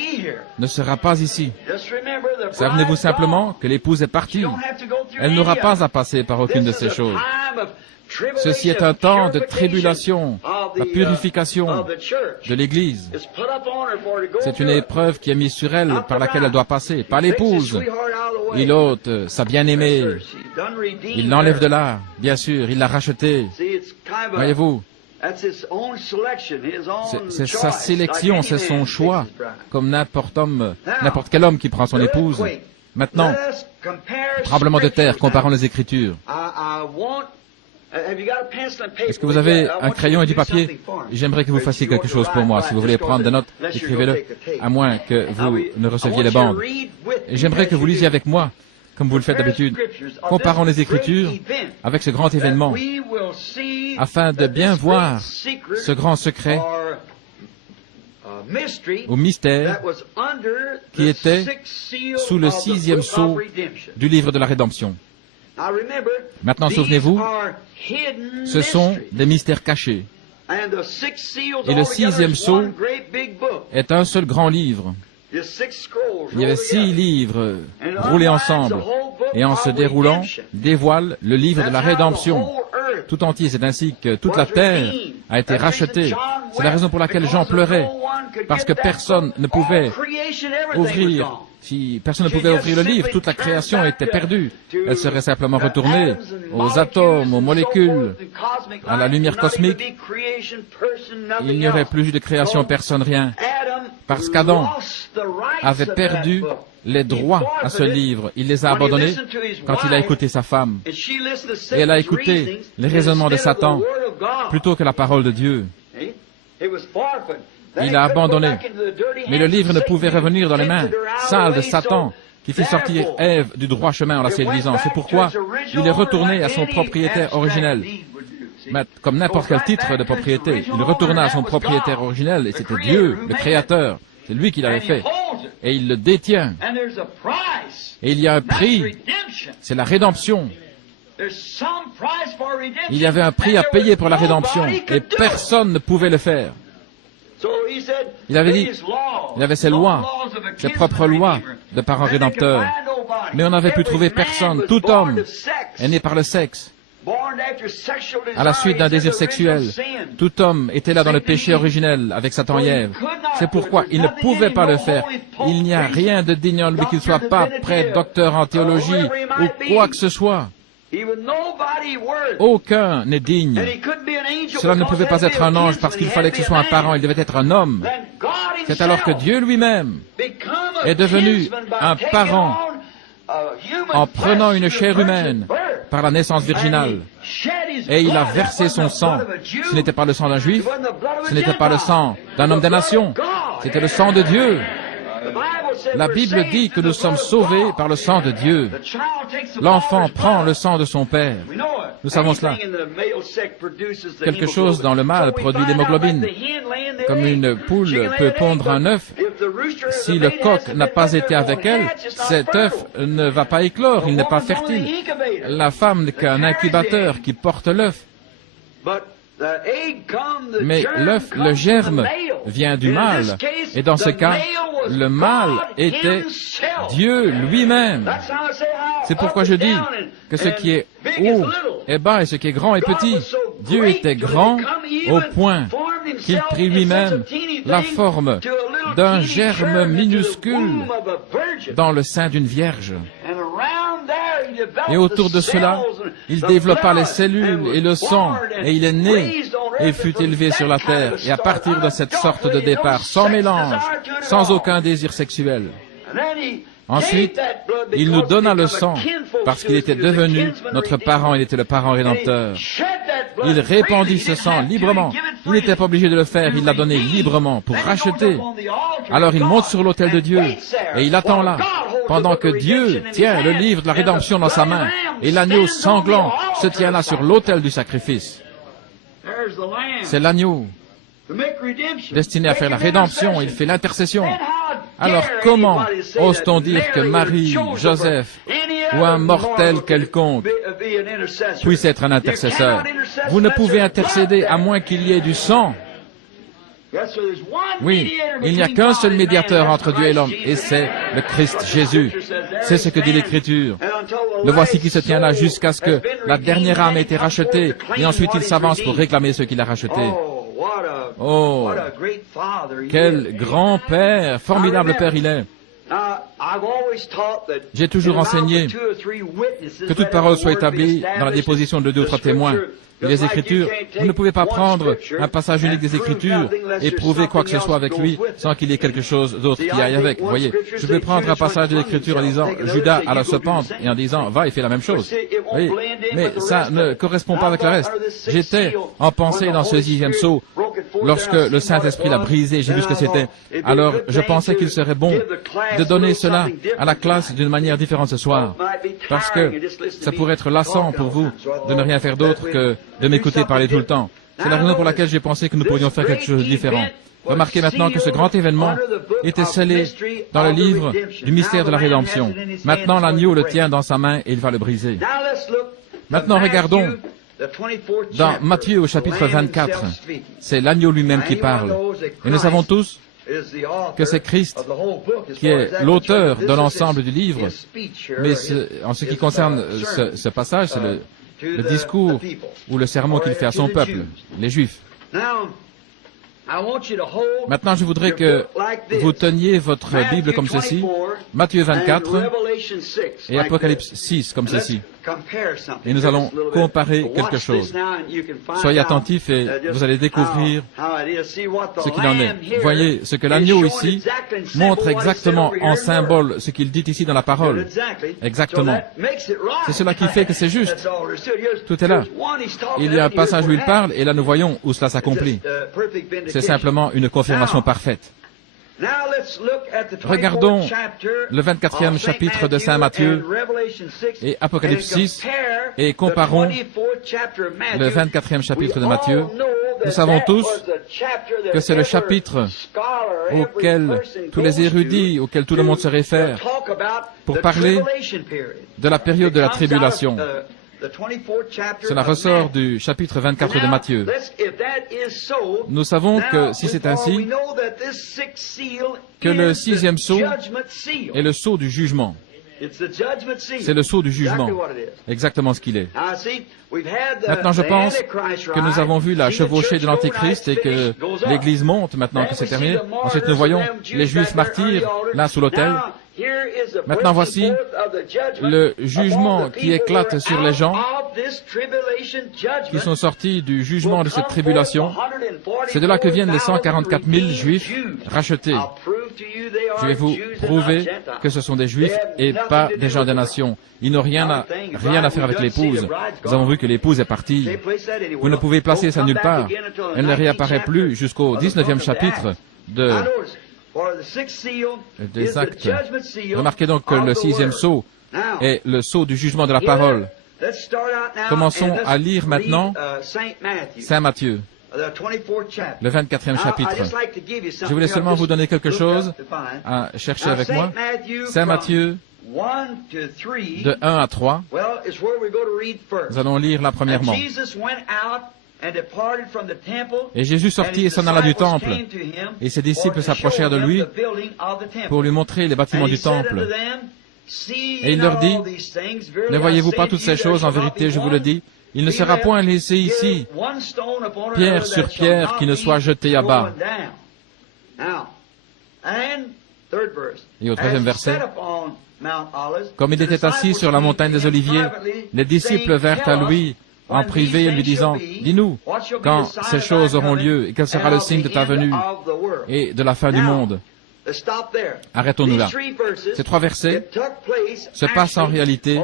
ne sera pas ici. Souvenez-vous simplement que l'épouse est partie. Elle n'aura pas à passer par aucune de ces choses. Ceci est un temps de tribulation, la purification de l'Église. C'est une épreuve qui est mise sur elle, par laquelle elle doit passer, pas l'épouse. Il ôte sa bien-aimée, il l'enlève de là, bien sûr, il l'a rachetée. Voyez-vous, c'est sa sélection, c'est son choix, comme n'importe quel homme qui prend son épouse. Maintenant, tremblement de terre, comparons les Écritures. Est-ce que vous avez un crayon et du papier? J'aimerais que vous fassiez quelque chose pour moi. Si vous voulez prendre des notes, écrivez-le, à moins que vous ne receviez les bandes. Et j'aimerais que vous lisiez avec moi, comme vous le faites d'habitude. Comparons les Écritures avec ce grand événement, afin de bien voir ce grand secret au mystère qui était sous le 6e sceau du livre de la rédemption. Maintenant, souvenez-vous, ce sont des mystères cachés. Et le 6e sceau est un seul grand livre. Il y avait 6 livres roulés ensemble, et en se déroulant, dévoile le livre de la rédemption. Tout entier, c'est ainsi que toute la terre a été rachetée. C'est la raison pour laquelle Jean pleurait, parce que personne ne pouvait ouvrir. Si personne ne pouvait ouvrir le livre, toute la création était perdue. Elle serait simplement retournée aux atomes, aux molécules, à la lumière cosmique. Il n'y aurait plus eu de création, personne, rien. Parce qu'Adam avait perdu les droits à ce livre. Il les a abandonnés quand il a écouté sa femme. Et elle a écouté les raisonnements de Satan plutôt que la parole de Dieu. Il a abandonné. Mais le livre ne pouvait revenir dans les mains sales de Satan, qui fit sortir Ève du droit chemin en la séduisant. C'est pourquoi il est retourné à son propriétaire originel. Mais comme n'importe quel titre de propriété, il retourna à son propriétaire originel, et c'était Dieu, le Créateur. C'est lui qui l'avait fait. Et il le détient. Et il y a un prix. C'est la rédemption. Il y avait un prix à payer pour la rédemption, et personne ne pouvait le faire. Il avait dit, il avait ses lois, ses propres lois de parents rédempteurs. Mais on n'avait pu trouver personne. Tout homme est né par le sexe, à la suite d'un désir sexuel. Tout homme était là dans le péché originel avec Satan et Ève. C'est pourquoi il ne pouvait pas le faire. Il n'y a rien de digne en lui qu'il ne soit pas prêtre, docteur en théologie ou quoi que ce soit. Aucun n'est digne. Cela ne pouvait pas être un ange parce qu'il fallait que ce soit un parent, il devait être un homme. C'est alors que Dieu lui-même est devenu un parent en prenant une chair humaine par la naissance virginale. Et il a versé son sang. Ce n'était pas le sang d'un juif, ce n'était pas le sang d'un homme des nations, c'était le sang de Dieu. La Bible dit que nous sommes sauvés par le sang de Dieu. L'enfant prend le sang de son père. Nous savons cela. Quelque chose dans le mâle produit l'hémoglobine. Comme une poule peut pondre un œuf, si le coq n'a pas été avec elle, cet œuf ne va pas éclore, il n'est pas fertile. La femme n'est qu'un incubateur qui porte l'œuf. Mais l'œuf, le germe, vient du mâle. Et dans ce cas, le mâle était Dieu lui-même. C'est pourquoi je dis que ce qui est haut est bas et ce qui est grand est petit. Dieu était grand au point qu'il prit lui-même la forme d'un germe minuscule dans le sein d'une vierge. Et autour de cela, il développa les cellules et le sang, et il est né et fut élevé sur la terre. Et à partir de cette sorte de départ, sans mélange, sans aucun désir sexuel, ensuite, il nous donna le sang, parce qu'il était devenu notre parent, il était le parent rédempteur. Il répandit ce sang librement. Il n'était pas obligé de le faire, il l'a donné librement pour racheter. Alors il monte sur l'autel de Dieu, et il attend là, pendant que Dieu tient le livre de la rédemption dans sa main, et l'agneau sanglant se tient là sur l'autel du sacrifice. C'est l'agneau destiné à faire la rédemption, il fait l'intercession. Alors comment ose-t-on dire que Marie, Joseph ou un mortel quelconque puisse être un intercesseur? Vous ne pouvez intercéder à moins qu'il y ait du sang. Oui, il n'y a qu'un seul médiateur entre Dieu et l'homme, et c'est le Christ Jésus. C'est ce que dit l'Écriture. Le voici qui se tient là jusqu'à ce que la dernière âme ait été rachetée, et ensuite il s'avance pour réclamer ce qu'il a racheté. Oh, quel grand Père, formidable Père il est. J'ai toujours enseigné que toute parole soit établie dans la déposition de deux ou trois témoins. Et les Écritures, vous ne pouvez pas prendre un passage unique des Écritures et prouver quoi que ce soit avec lui sans qu'il y ait quelque chose d'autre qui aille avec. Vous voyez, je peux prendre un passage de l'Écriture en disant Judas a la serpente et en disant va et fait la même chose. Oui, mais ça ne correspond pas avec le reste. J'étais en pensée dans ce 10e sceau lorsque le Saint-Esprit l'a brisé, j'ai vu ce que c'était. Alors je pensais qu'il serait bon de donner cela à la classe d'une manière différente ce soir, parce que ça pourrait être lassant pour vous de ne rien faire d'autre que de m'écouter parler tout le temps. C'est la raison pour laquelle j'ai pensé que nous pourrions faire quelque chose de différent. Remarquez maintenant que ce grand événement était scellé dans le livre du mystère de la rédemption. Maintenant, l'agneau le tient dans sa main et il va le briser. Maintenant, regardons dans Matthieu au chapitre 24. C'est l'agneau lui-même qui parle. Et nous savons tous que c'est Christ qui est l'auteur de l'ensemble du livre. Mais en ce qui concerne ce passage, c'est le discours ou le sermon qu'il fait à son peuple, les Juifs. Maintenant, je voudrais que vous teniez votre Bible comme ceci, Matthieu 24 et Apocalypse 6 comme ceci. Et nous allons comparer quelque chose. Soyez attentifs et vous allez découvrir ce qu'il en est. Voyez, ce que l'agneau ici montre exactement en symbole ce qu'il dit ici dans la parole. Exactement. C'est cela qui fait que c'est juste. Tout est là. Il y a un passage où il parle et là nous voyons où cela s'accomplit. C'est simplement une confirmation parfaite. Regardons le 24e chapitre de Saint Matthieu et Apocalypse 6 et comparons le 24e chapitre de Matthieu. Nous savons tous que c'est le chapitre auquel tous les érudits, auquel tout le monde se réfère pour parler de la période de la tribulation. Cela ressort du chapitre 24 de Matthieu. Nous savons que si c'est ainsi, que le 6e sceau est le sceau du jugement. C'est le sceau du jugement, exactement ce qu'il est. Maintenant, je pense que nous avons vu la chevauchée de l'Antéchrist et que l'Église monte maintenant que c'est terminé. Ensuite, nous voyons les Juifs martyrs, là sous l'autel. Maintenant, voici le jugement qui éclate sur les gens qui sont sortis du jugement de cette tribulation. C'est de là que viennent les 144 000 Juifs rachetés. Je vais vous prouver que ce sont des Juifs et pas des gens des nations. Ils n'ont rien à faire avec l'épouse. Nous avons vu que l'épouse est partie. Vous ne pouvez placer ça nulle part. Elle ne réapparaît plus jusqu'au 19e chapitre des Actes. Remarquez donc que le 6e sceau est le sceau du jugement de la parole. Commençons à lire maintenant Saint Matthieu, le 24e chapitre. Je voulais seulement vous donner quelque chose à chercher avec moi. Saint Matthieu, de 1 à 3. Nous allons lire là premièrement. Et Jésus sortit et s'en alla du temple. Et ses disciples s'approchèrent de lui pour lui montrer les bâtiments du temple. Et il leur dit, « Ne voyez-vous pas toutes ces choses? En vérité, je vous le dis, il ne sera point laissé ici, pierre sur pierre, qui ne soit jeté à bas. » Et au 3e verset, « Comme il était assis sur la montagne des Oliviers, les disciples vinrent à lui en privé, lui disant, « Dis-nous, quand ces choses auront lieu, et quel sera le signe de ta venue et de la fin du monde ?» Arrêtons-nous là. Ces 3 versets se passent en réalité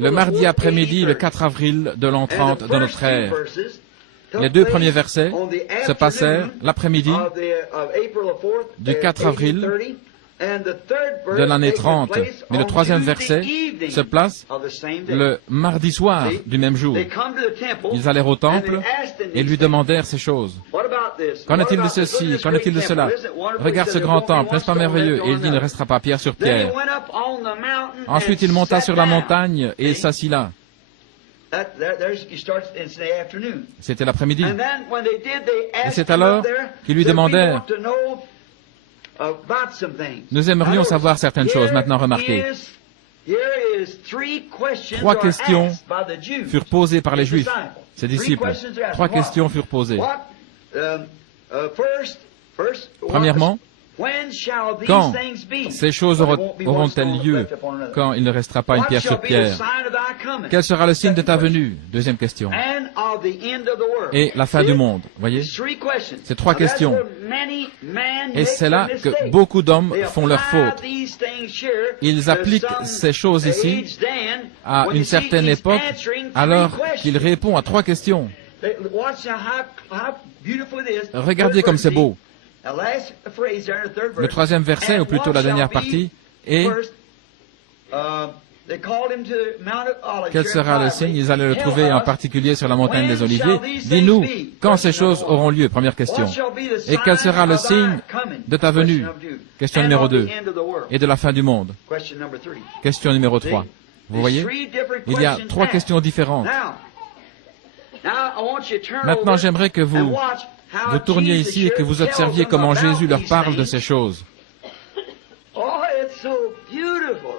le mardi après-midi, le 4 avril de l'an 30 de notre ère. Les 2 premiers versets se passèrent l'après-midi du 4 avril de l'année 30. Mais le 3e verset se place le mardi soir du même jour. Ils allèrent au temple et lui demandèrent ces choses. Qu'en est-il de ceci? Qu'en est-il de cela? Regarde ce grand temple, n'est-ce pas merveilleux? Et il dit, ne restera pas pierre sur pierre. Ensuite, il monta sur la montagne et s'assit là. C'était l'après-midi. Et c'est alors qu'ils lui demandèrent, nous aimerions savoir certaines choses. Maintenant, remarquez. 3 questions furent posées par les Juifs, ses disciples. 3 questions furent posées. Premièrement, quand ces choses auront-elles lieu, quand il ne restera pas une pierre sur pierre? Quel sera le signe de ta venue? 2e question. Et la fin du monde. Voyez? Ces 3 questions. Et c'est là que beaucoup d'hommes font leur faute. Ils appliquent ces choses ici à une certaine époque, alors qu'ils répondent à 3 questions. Regardez comme c'est beau. Le 3e verset, ou plutôt la dernière partie, est quel sera le signe? Ils allaient le trouver en particulier sur la montagne des Oliviers. Dis-nous, quand ces choses auront lieu? Première question. Et quel sera le signe de ta venue? Question numéro 2. Et de la fin du monde. Question numéro 3. Vous voyez? Il y a 3 questions différentes. Maintenant, j'aimerais que vous tourniez ici et que vous observiez comment Jésus leur parle de ces choses.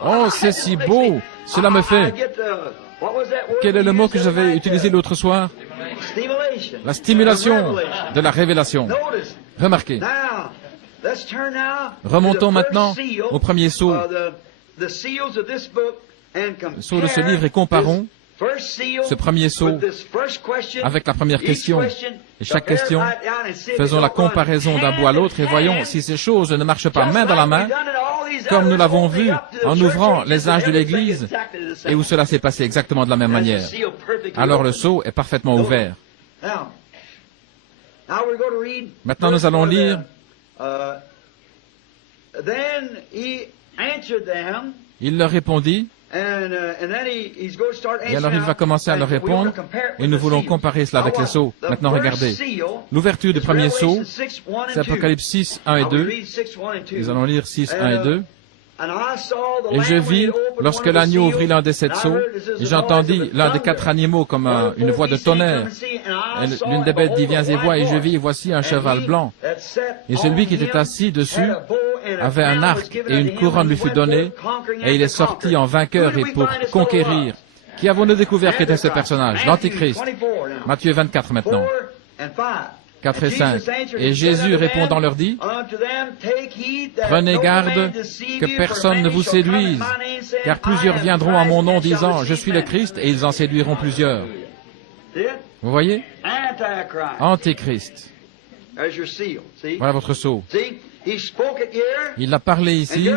Oh, c'est si beau! Cela me fait... Quel est le mot que j'avais utilisé l'autre soir? La stimulation de la révélation. Remarquez. Remontons maintenant au premier sceau. Le sceau de ce livre et comparons ce premier sceau avec la première question. Et chaque question, faisons la comparaison d'un bout à l'autre et voyons si ces choses ne marchent pas main dans la main, comme nous l'avons vu en ouvrant les âges de l'Église, et où cela s'est passé exactement de la même manière. Alors le sceau est parfaitement ouvert. Maintenant nous allons lire. Il leur répondit. Et alors il va commencer à leur répondre, et nous voulons comparer cela avec les sceaux. Maintenant regardez, l'ouverture du premier sceau, c'est Apocalypse 6, 1 et 2. Nous allons lire 6, 1 et 2. Et je vis, lorsque l'agneau ouvrit l'un des 7 sceaux, et j'entendis l'un des 4 animaux comme une voix de tonnerre. L'une des bêtes dit, viens et vois, et je vis, et voici un cheval blanc. Et celui qui était assis dessus avait un arc, et une couronne lui fut donnée, et il est sorti en vainqueur et pour conquérir. Qui avons-nous découvert qu'était ce personnage? L'Antichrist. Matthieu 24 maintenant. 4 et 5. Et Jésus répondant leur dit, prenez garde que personne ne vous séduise, car plusieurs viendront à mon nom disant, je suis le Christ, et ils en séduiront plusieurs. Vous voyez? Antichrist. Voilà votre sceau. Il a parlé ici,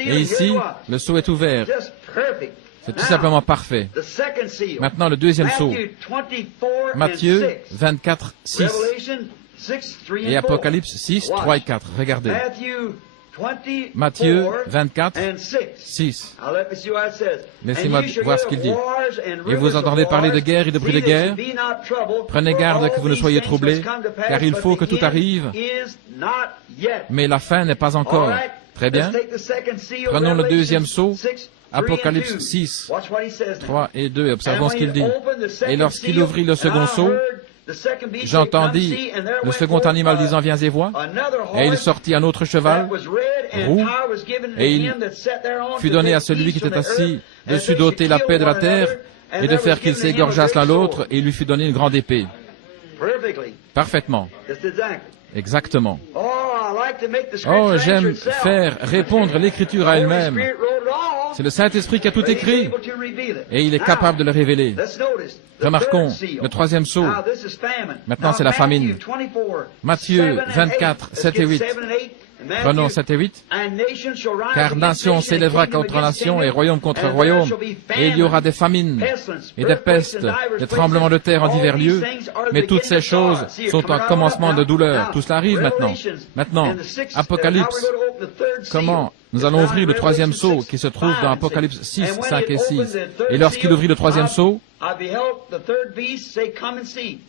et ici, le sceau est ouvert. C'est tout simplement parfait. Maintenant, le deuxième sceau. Matthieu 24, 6. Et Apocalypse 6, 3 et 4. Regardez. Matthieu 24, 6. Laissez-moi voir ce qu'il dit. Et vous entendez parler de guerre et de bruit de guerre. Prenez garde que vous ne soyez troublés, car il faut que tout arrive, mais la fin n'est pas encore. Très bien. Prenons le deuxième sceau, Apocalypse 6, 3 et 2, observons ce qu'il dit. Et lorsqu'il ouvrit le second sceau, j'entendis le second animal disant, viens et vois. Et il sortit un autre cheval, roux, et il fut donné à celui qui était assis dessus d'ôter la paix de la terre et de faire qu'ils s'égorgeassent l'un l'autre, et il lui fut donné une grande épée. Parfaitement. Exactement. Oh, j'aime faire répondre l'Écriture à elle-même. C'est le Saint-Esprit qui a tout écrit, et il est capable de le révéler. Remarquons le troisième sceau. Maintenant, c'est la famine. Matthieu 24, 7 et 8. Prenons 7 et 8. Car nation s'élèvera contre nation et royaume contre royaume, et il y aura des famines et des pestes, des tremblements de terre en divers lieux, mais toutes ces choses sont un commencement de douleur. Tout cela arrive maintenant. Maintenant, Apocalypse. Comment nous allons ouvrir le troisième sceau qui se trouve dans Apocalypse 6, 5 et 6. Et lorsqu'il ouvrit le troisième sceau,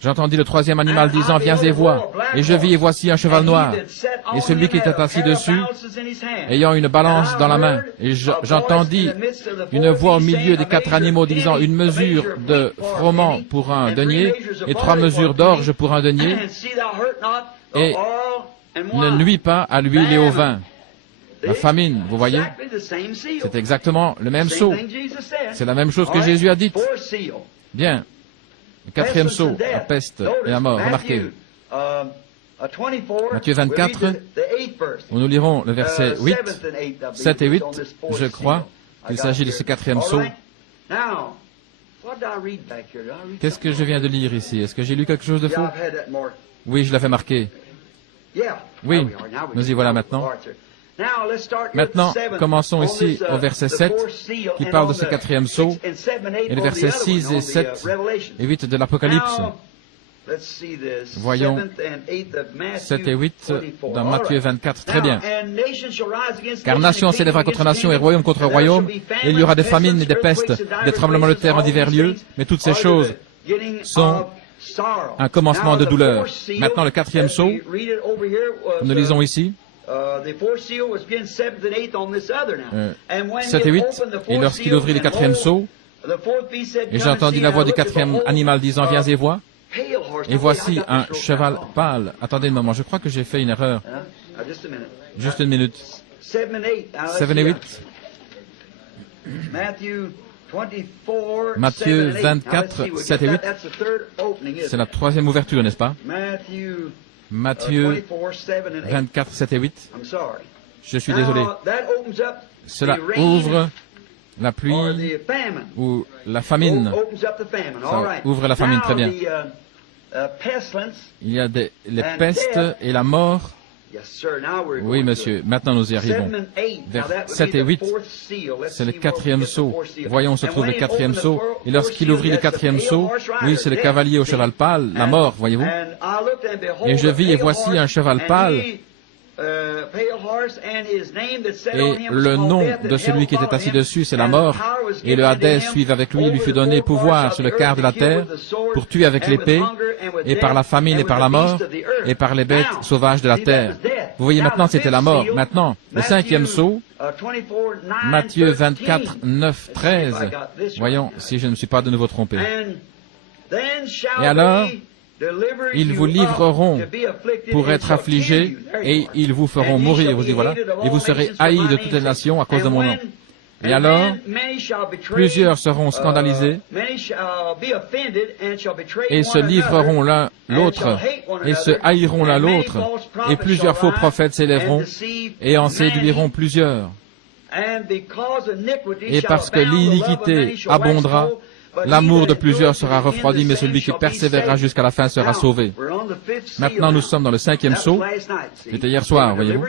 j'entendis le troisième animal disant, viens et vois. Et je vis et voici un cheval noir. Et celui qui était assis dessus, ayant une balance dans la main. Et j'entendis une voix au milieu des 4 animaux disant, une mesure de froment pour un denier, et 3 mesures d'orge pour un denier, et ne nuis pas à l'huile et au vin. La famine, vous voyez, c'est exactement le même sceau. C'est la même chose que Jésus a dite. Bien. Le quatrième sceau, la peste et la mort. Remarquez. Matthieu 24, où nous lirons le verset 8, 7 et 8, je crois qu'il s'agit de ce quatrième sceau. Qu'est-ce que je viens de lire ici? Est-ce que j'ai lu quelque chose de faux? Oui, je l'avais marqué. Oui, nous y voilà maintenant. Maintenant, commençons ici au verset 7, qui parle de ce quatrième sceau, et les versets 6 et 7 et 8 de l'Apocalypse. Voyons 7 et 8 dans Matthieu 24. Très bien. Car nation s'élèvera contre nation et royaume contre royaume, et il y aura des famines et des pestes, des tremblements de terre en divers lieux, mais toutes ces choses sont un commencement de douleur. Maintenant, le quatrième sceau, nous lisons ici. 7 et 8, et lorsqu'il ouvrit le quatrième sceau, et j'entendis la voix du quatrième animal disant, viens et vois, et voici un cheval pâle. Attendez un moment, je crois que j'ai fait une erreur. Juste une minute. 7 et 8. Matthieu 24, 7 et 8. C'est la troisième ouverture, n'est-ce pas? Matthieu 24, 7 et 8. Je suis désolé. Cela ouvre la pluie ou la famine. Ça ouvre la famine, très bien. Il y a les pestes et la mort. Oui, monsieur. Maintenant, nous y arrivons. Vers 7 et 8, c'est le quatrième sceau. Voyons où se trouve le quatrième sceau. Et lorsqu'il ouvrit le quatrième sceau, oui, c'est le cavalier au cheval pâle, la mort, voyez-vous. Et je vis et voici un cheval pâle. Et le nom de celui qui était assis dessus, c'est la mort. Et le Hadès suivait avec lui, il lui fut donné pouvoir sur le quart de la terre pour tuer avec l'épée, et par la famine et par la mort, et par les bêtes sauvages de la terre. Vous voyez maintenant, c'était la mort. Maintenant, le cinquième sceau, Matthieu 24, 9, 13. Voyons si je ne me suis pas de nouveau trompé. Et alors, ils vous livreront pour être affligés, et ils vous feront mourir. Vous dites, voilà, et vous serez haïs de toutes les nations à cause de mon nom. Et alors, plusieurs seront scandalisés, et se livreront l'un l'autre, et se haïront l'un l'autre, et plusieurs faux prophètes s'élèveront, et en séduiront plusieurs. Et parce que l'iniquité abondera, l'amour de plusieurs sera refroidi, mais celui qui persévérera jusqu'à la fin sera sauvé. Maintenant, nous sommes dans le cinquième sceau. C'était hier soir, voyez-vous.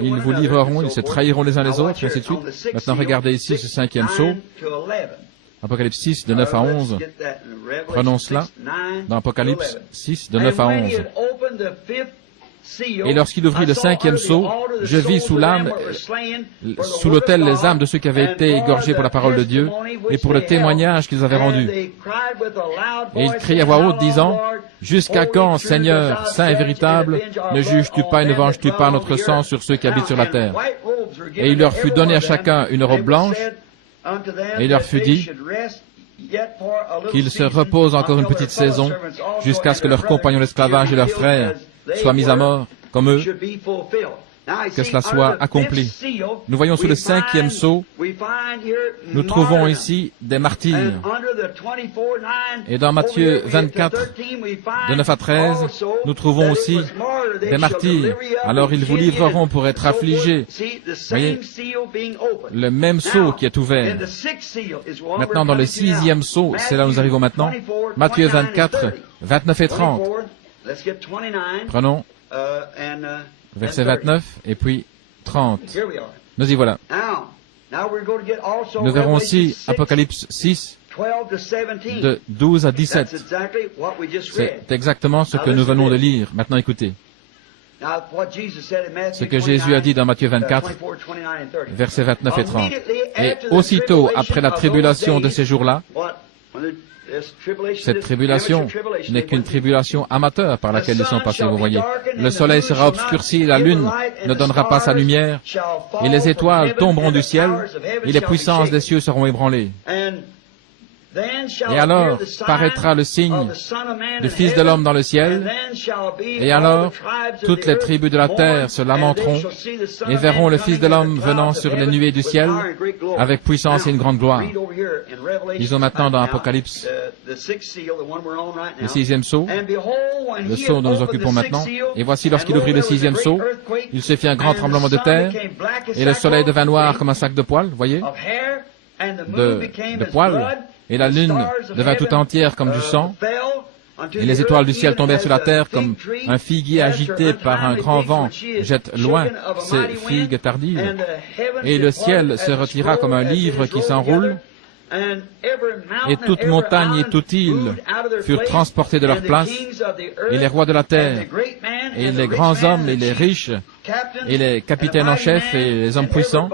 Ils vous livreront, ils se trahiront les uns les autres, et ainsi de suite. Maintenant, regardez ici ce cinquième sceau. Apocalypse 6, de 9 à 11. Prenons cela dans Apocalypse 6, de 9 à 11. Et lorsqu'il ouvrit le cinquième sceau, je vis sous l'autel les âmes de ceux qui avaient été égorgés pour la parole de Dieu et pour le témoignage qu'ils avaient rendu. Et ils criaient à voix haute, disant, « Jusqu'à quand, Seigneur, saint et véritable, ne juges-tu pas et ne venges-tu pas notre sang sur ceux qui habitent sur la terre ?» Et il leur fut donné à chacun une robe blanche, et il leur fut dit qu'ils se reposent encore une petite saison jusqu'à ce que leurs compagnons d'esclavage et leurs frères soient mis à mort, comme eux, que cela soit accompli. Nous voyons sous le cinquième sceau, nous trouvons ici des martyrs. Et dans Matthieu 24, de 9 à 13, nous trouvons aussi des martyrs. Alors ils vous livreront pour être affligés. Voyez, le même sceau qui est ouvert. Maintenant, dans le sixième sceau, c'est là où nous arrivons maintenant, Matthieu 24, 29 et 30. Prenons verset 29 et puis 30. Nous y voilà. Nous verrons aussi Apocalypse 6, de 12 à 17. C'est exactement ce que nous venons de lire. Maintenant écoutez. Ce que Jésus a dit dans Matthieu 24, versets 29 et 30. Et aussitôt après la tribulation de ces jours-là, cette tribulation n'est qu'une tribulation amateur par laquelle ils sont passés, vous voyez. Le soleil sera obscurci, la lune ne donnera pas sa lumière, et les étoiles tomberont du ciel, et les puissances des cieux seront ébranlées. Et alors paraîtra le signe du Fils de l'homme dans le ciel, et alors toutes les tribus de la terre se lamenteront et verront le Fils de l'homme venant sur les nuées du ciel avec puissance et une grande gloire. Lisons maintenant dans Apocalypse, le sixième sceau, le sceau dont nous occupons maintenant. Et voici, lorsqu'il ouvrit le sixième sceau, il se fit un grand tremblement de terre, et le soleil devint noir comme un sac de poils, voyez, de poils. Et la lune devint tout entière comme du sang, et les étoiles du ciel tombèrent sur la terre comme un figuier agité par un grand vent jette loin ses figues tardives. Et le ciel se retira comme un livre qui s'enroule, et toute montagne et toute île furent transportés de leur place, et les rois de la terre, et les grands hommes, et les riches, et les capitaines en chef, et les hommes puissants,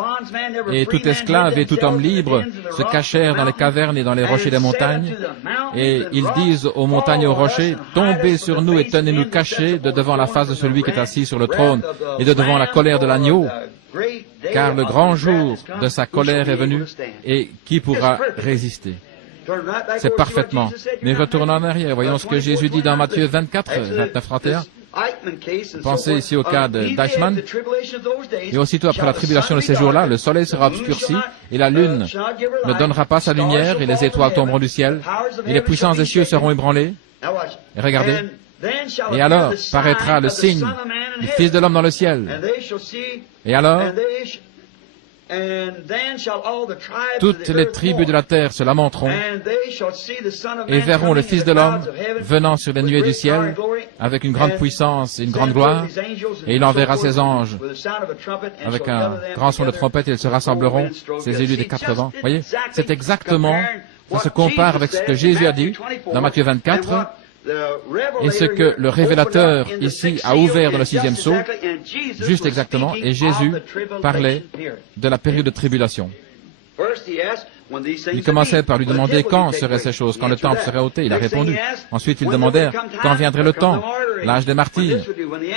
et tout esclave et tout homme libre se cachèrent dans les cavernes et dans les rochers des montagnes, et ils disent aux montagnes et aux rochers, tombez sur nous et tenez-nous cachés de devant la face de celui qui est assis sur le trône, et de devant la colère de l'agneau, car le grand jour de sa colère est venu, et qui pourra résister? C'est parfaitement. Mais retournons en arrière, voyons ce que Jésus dit dans Matthieu 24, 29-31. Pensez ici au cas d'Eichmann. Et aussitôt après la tribulation de ces jours-là, le soleil sera obscurci, et la lune ne donnera pas sa lumière, et les étoiles tomberont du ciel, et les puissances des cieux seront ébranlées. Et regardez. Et alors paraîtra le signe du Fils de l'homme dans le ciel. Et alors, toutes les tribus de la terre se lamenteront et verront le Fils de l'homme venant sur les nuées du ciel avec une grande puissance et une grande gloire, et il enverra ses anges avec un grand son de trompette, et ils se rassembleront, ces élus des quatre vents. Voyez, c'est exactement, ça se compare avec ce que Jésus a dit dans Matthieu 24, et ce que le révélateur ici a ouvert dans le sixième sceau, juste exactement, et Jésus parlait de la période de tribulation. Ils commençaient par lui demander quand seraient ces choses, quand le temple serait ôté. Il a répondu. Ensuite, ils demandèrent quand viendrait le temps, l'âge des martyrs.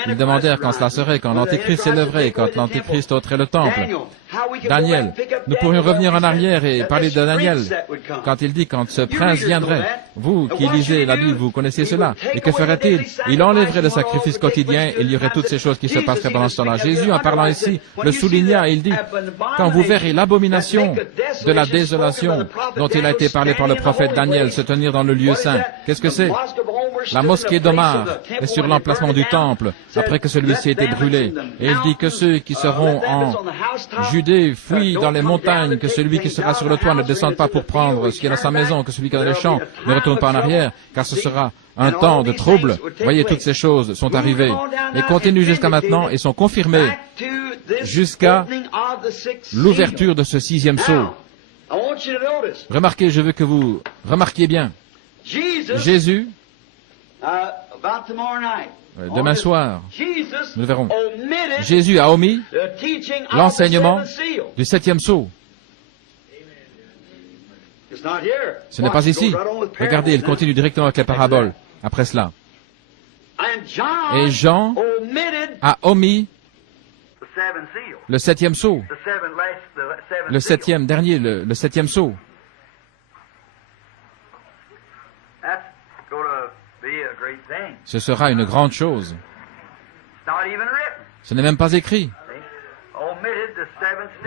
Ils demandèrent quand cela serait, quand l'Antéchrist s'élèverait, quand l'Antéchrist ôterait le temple. Daniel, nous pourrions revenir en arrière et parler de Daniel, quand il dit quand ce prince viendrait. Vous qui lisez la Bible, vous connaissez cela. Et que ferait-il? Il enlèverait le sacrifice quotidien, et il y aurait toutes ces choses qui se passeraient pendant ce temps-là. Jésus, en parlant ici, le souligna, et il dit, quand vous verrez l'abomination de la désolation dont il a été parlé par le prophète Daniel se tenir dans le lieu saint. Qu'est-ce que c'est? La mosquée d'Omar est sur l'emplacement du temple, après que celui-ci ait été brûlé. Et il dit que ceux qui seront en Judée fuient dans les montagnes, que celui qui sera sur le toit ne descende pas pour prendre ce qui est dans sa maison, que celui qui est dans les champs ne retourne pas en arrière, car ce sera un temps de trouble. Voyez, toutes ces choses sont arrivées et continuent jusqu'à maintenant et sont confirmées jusqu'à l'ouverture de ce sixième sceau. Remarquez, je veux que vous remarquiez bien. Jésus Demain soir, nous le verrons. Jésus a omis l'enseignement du 7e sceau. Ce n'est pas ici. Regardez, il continue directement avec les paraboles. Après cela. Et Jean a omis le 7e sceau. Le 7e dernier, le 7e sceau. Ce sera une grande chose. Ce n'est même pas écrit.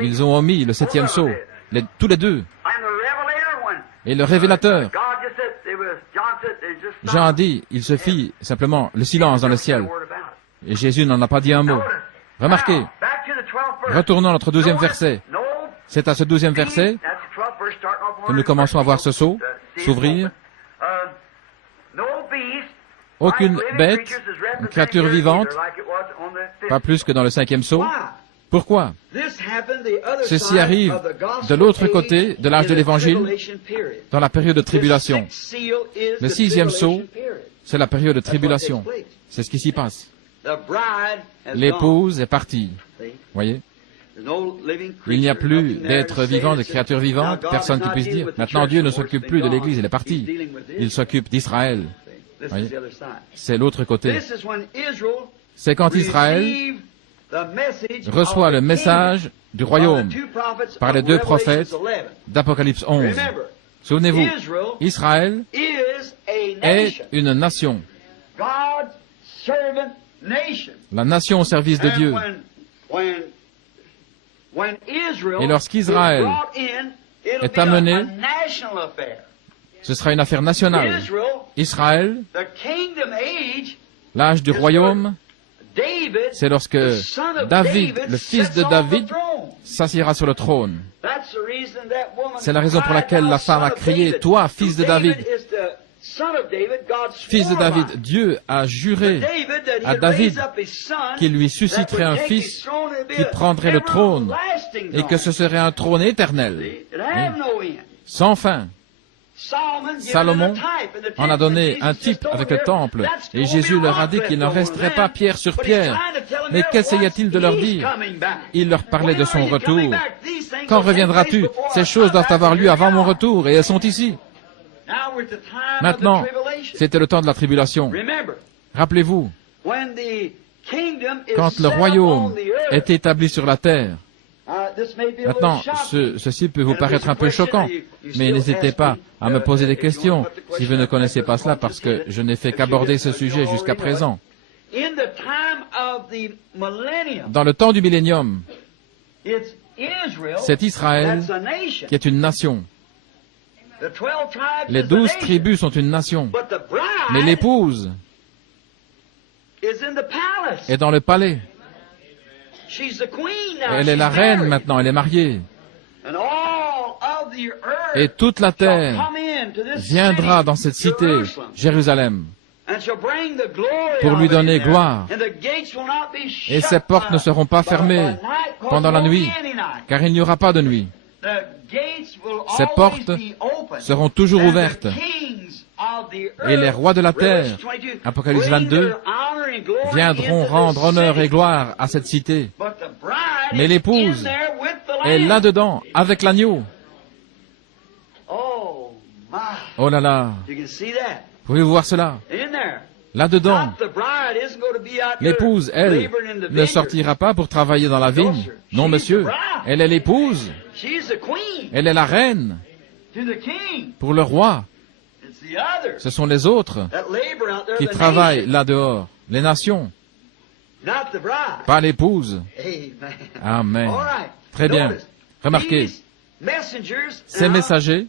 Ils ont omis le 7e sceau, tous les deux. Et le révélateur, Jean a dit, il se fit simplement le silence dans le ciel. Et Jésus n'en a pas dit un mot. Remarquez, retournons à notre 12e verset. C'est à ce 12e verset que nous commençons à voir ce sceau s'ouvrir. Aucune bête, une créature vivante, pas plus que dans le 5e sceau. Pourquoi? Ceci arrive de l'autre côté de l'âge de l'Évangile, dans la période de tribulation. Le 6e sceau, c'est la période de tribulation. C'est ce qui s'y passe. L'épouse est partie. Voyez? Il n'y a plus d'êtres vivants, de créatures vivantes, personne qui puisse dire. Maintenant, Dieu ne s'occupe plus de l'Église, il est parti. Il s'occupe d'Israël. C'est l'autre côté. C'est quand Israël reçoit le message du royaume par les deux prophètes d'Apocalypse 11. Souvenez-vous, Israël est une nation. La nation au service de Dieu. Et lorsqu'Israël est amené, ce sera une affaire nationale. Israël, l'âge du royaume, c'est lorsque David, le fils de David, s'assiera sur le trône. C'est la raison pour laquelle la femme a crié, « Toi, fils de David !» Fils de David, Dieu a juré à David qu'il lui susciterait un fils qui prendrait le trône et que ce serait un trône éternel, sans fin. Salomon en a donné un type avec le temple, et Jésus leur a dit qu'il n'en resterait pas pierre sur pierre. Mais qu'essayait-il de leur dire? Il leur parlait de son retour. Quand reviendras-tu? Ces choses doivent avoir lieu avant mon retour, et elles sont ici. Maintenant, c'était le temps de la tribulation. Rappelez-vous, quand le royaume est établi sur la terre. Maintenant, ceci peut vous paraître un peu choquant, mais n'hésitez pas à me poser des questions si vous ne connaissez pas cela, parce que je n'ai fait qu'aborder ce sujet jusqu'à présent. Dans le temps du millénium, c'est Israël qui est une nation. Les 12 tribus sont une nation, mais l'épouse est dans le palais. Elle est la reine maintenant, elle est mariée. Et toute la terre viendra dans cette cité, Jérusalem, pour lui donner gloire. Et ses portes ne seront pas fermées pendant la nuit, car il n'y aura pas de nuit. Ces portes seront toujours ouvertes. Et les rois de la terre, Apocalypse 22, viendront rendre honneur et gloire à cette cité. Mais l'épouse est là-dedans, avec l'agneau. Oh là là! Pouvez-vous voir cela? Là-dedans, l'épouse, elle, ne sortira pas pour travailler dans la vigne. Non, monsieur, elle est l'épouse. Elle est la reine pour le roi. Ce sont les autres qui travaillent là-dehors, les nations, pas l'épouse. Amen. Très bien. Remarquez, ces messagers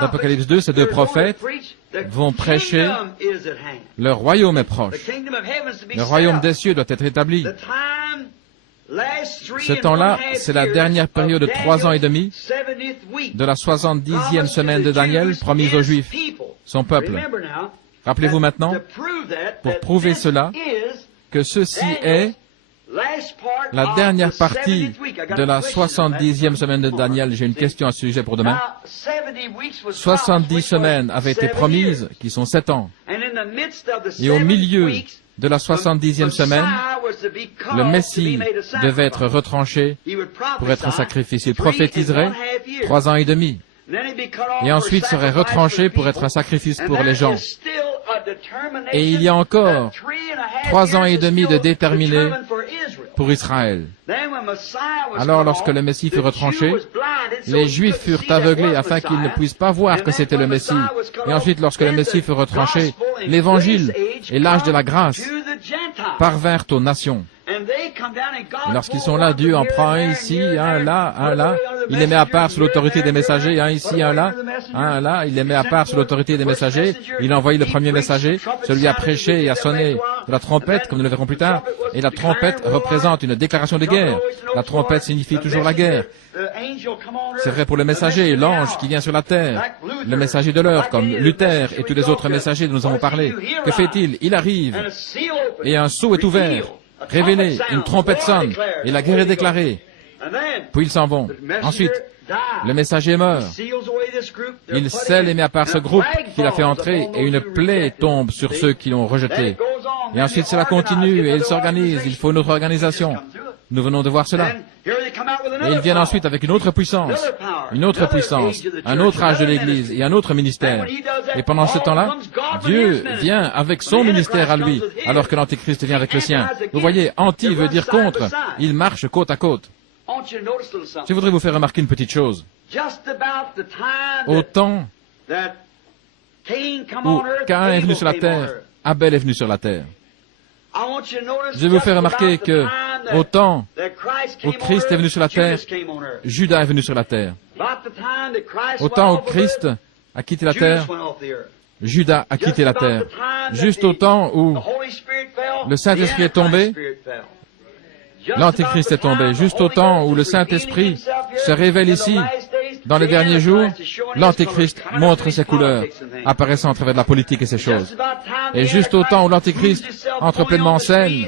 d'Apocalypse 2, ces deux prophètes, vont prêcher, le royaume est proche. Le royaume des cieux doit être établi. Ce temps-là, c'est la dernière période de 3 ans et demi de la 70e semaine de Daniel promise aux Juifs, son peuple. Rappelez-vous maintenant, pour prouver cela, que ceci est La dernière partie de la 70e semaine de Daniel, j'ai une question à ce sujet pour demain. 70 semaines avaient été promises, qui sont 7 ans. Et au milieu de la 70e semaine, le Messie devait être retranché pour être un sacrifice. Il prophétiserait 3 ans et demi. Et ensuite serait retranché pour être un sacrifice pour les gens. Et il y a encore 3 ans et demi de déterminé pour Israël. Alors, lorsque le Messie fut retranché, les Juifs furent aveuglés afin qu'ils ne puissent pas voir que c'était le Messie. Et ensuite, lorsque le Messie fut retranché, l'Évangile et l'âge de la grâce parvinrent aux nations. Et lorsqu'ils sont là, Dieu en prend un ici, un là. Il les met à part sous l'autorité des messagers, un ici, un là. Il les met à part sous l'autorité des messagers. Il a envoyé le premier messager, celui a prêché et a sonné de la trompette, comme nous le verrons plus tard. Et la trompette représente une déclaration de guerre. La trompette signifie toujours la guerre. C'est vrai pour le messager, l'ange qui vient sur la terre, le messager de l'heure, comme Luther et tous les autres messagers dont nous avons parlé. Que fait-il? Il arrive, et un sceau est ouvert, révélé, une trompette sonne, et la guerre est déclarée. Puis ils s'en vont. Ensuite, le messager meurt. Il scelle et met à part ce groupe qu'il a fait entrer, et une plaie tombe sur ceux qui l'ont rejeté. Et ensuite, cela continue, et il s'organise. Il faut une autre organisation. Nous venons de voir cela. Et ils viennent ensuite avec une autre puissance, un autre âge de l'Église et un autre ministère. Et pendant ce temps-là, Dieu vient avec son ministère à lui, alors que l'Antéchrist vient avec le sien. Vous voyez, anti veut dire contre. Il marche côte à côte. Je voudrais vous faire remarquer une petite chose. Au temps où Caïn est venu sur la terre, Abel est venu sur la terre. Je vais vous faire remarquer que, au temps où Christ est venu sur la terre, Judas est venu sur la terre. Au temps où Christ a quitté la terre, Judas a quitté la terre. Juste au temps où le Saint-Esprit est tombé, l'Antéchrist est tombé. Juste au temps où le Saint-Esprit se révèle ici, dans les derniers jours, l'Antéchrist montre ses couleurs, apparaissant à travers de la politique et ces choses. Et juste au temps où l'Antéchrist entre pleinement en scène,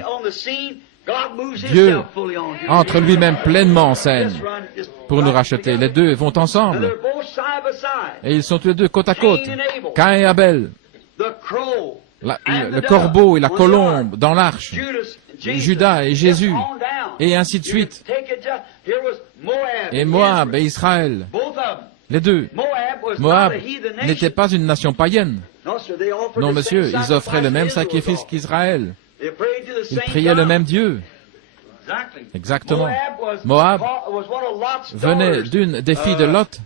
Dieu entre lui-même pleinement en scène pour nous racheter. Les deux vont ensemble. Et ils sont tous les deux côte à côte. Caïn et Abel. Le corbeau et la colombe dans l'arche. Judas et Jésus. Et ainsi de suite. Et Moab et Israël. Les deux. Moab n'était pas une nation païenne. Non, monsieur, ils offraient le même sacrifice qu'Israël. Ils priaient le même Dieu. Exactement. Moab venait d'une des filles de Lot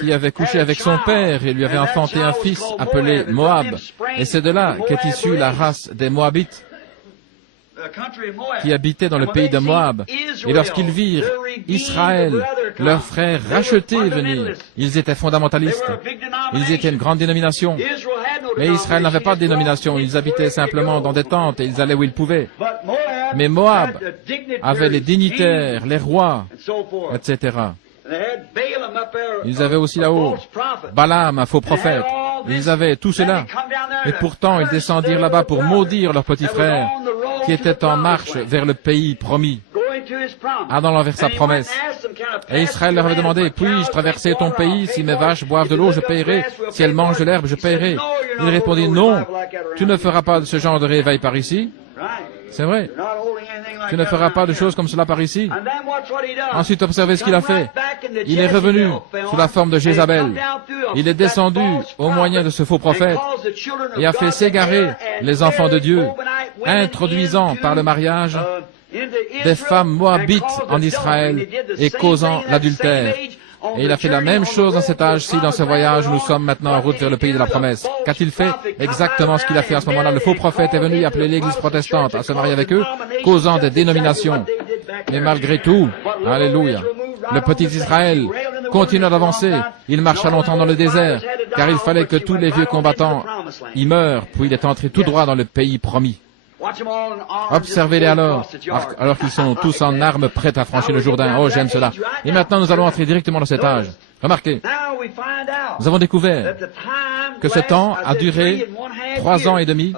qui avait couché avec son père et lui avait enfanté un fils appelé Moab. Et c'est de là qu'est issue la race des Moabites qui habitaient dans le pays de Moab. Et lorsqu'ils virent Israël, leurs frères rachetés venir, ils étaient fondamentalistes. Ils étaient une grande dénomination. Mais Israël n'avait pas de dénomination. Ils habitaient simplement dans des tentes et ils allaient où ils pouvaient. Mais Moab avait les dignitaires, les rois, etc. Ils avaient aussi là-haut Balaam, un faux prophète. Ils avaient tout cela. Et pourtant, ils descendirent là-bas pour maudire leurs petits frères qui étaient en marche vers le pays promis, allant vers sa promesse. Et Israël leur avait demandé, puis-je traverser ton pays? Si mes vaches boivent de l'eau, je paierai. Si elles mangent de l'herbe, je paierai. Il répondit, non, tu ne feras pas de ce genre de réveil par ici. C'est vrai. Tu ne feras pas de choses comme cela par ici. Ensuite, observez ce qu'il a fait. Il est revenu sous la forme de Jézabel. Il est descendu au moyen de ce faux prophète et a fait s'égarer les enfants de Dieu, introduisant par le mariage des femmes moabites en Israël et causant l'adultère. Et il a fait la même chose dans cet âge-ci, dans ce voyage où nous sommes maintenant en route vers le pays de la promesse. Qu'a-t-il fait? Exactement ce qu'il a fait à ce moment-là. Le faux prophète est venu appeler l'Église protestante à se marier avec eux, causant des dénominations. Mais malgré tout, alléluia, le petit Israël continua d'avancer. Il marcha longtemps dans le désert, car il fallait que tous les vieux combattants y meurent, puis il est entré tout droit dans le pays promis. Observez-les alors qu'ils sont tous en armes prêts à franchir le Jourdain. Oh, j'aime cela. Et maintenant, nous allons entrer directement dans cet âge. Remarquez, nous avons découvert que ce temps a duré 3 ans et demi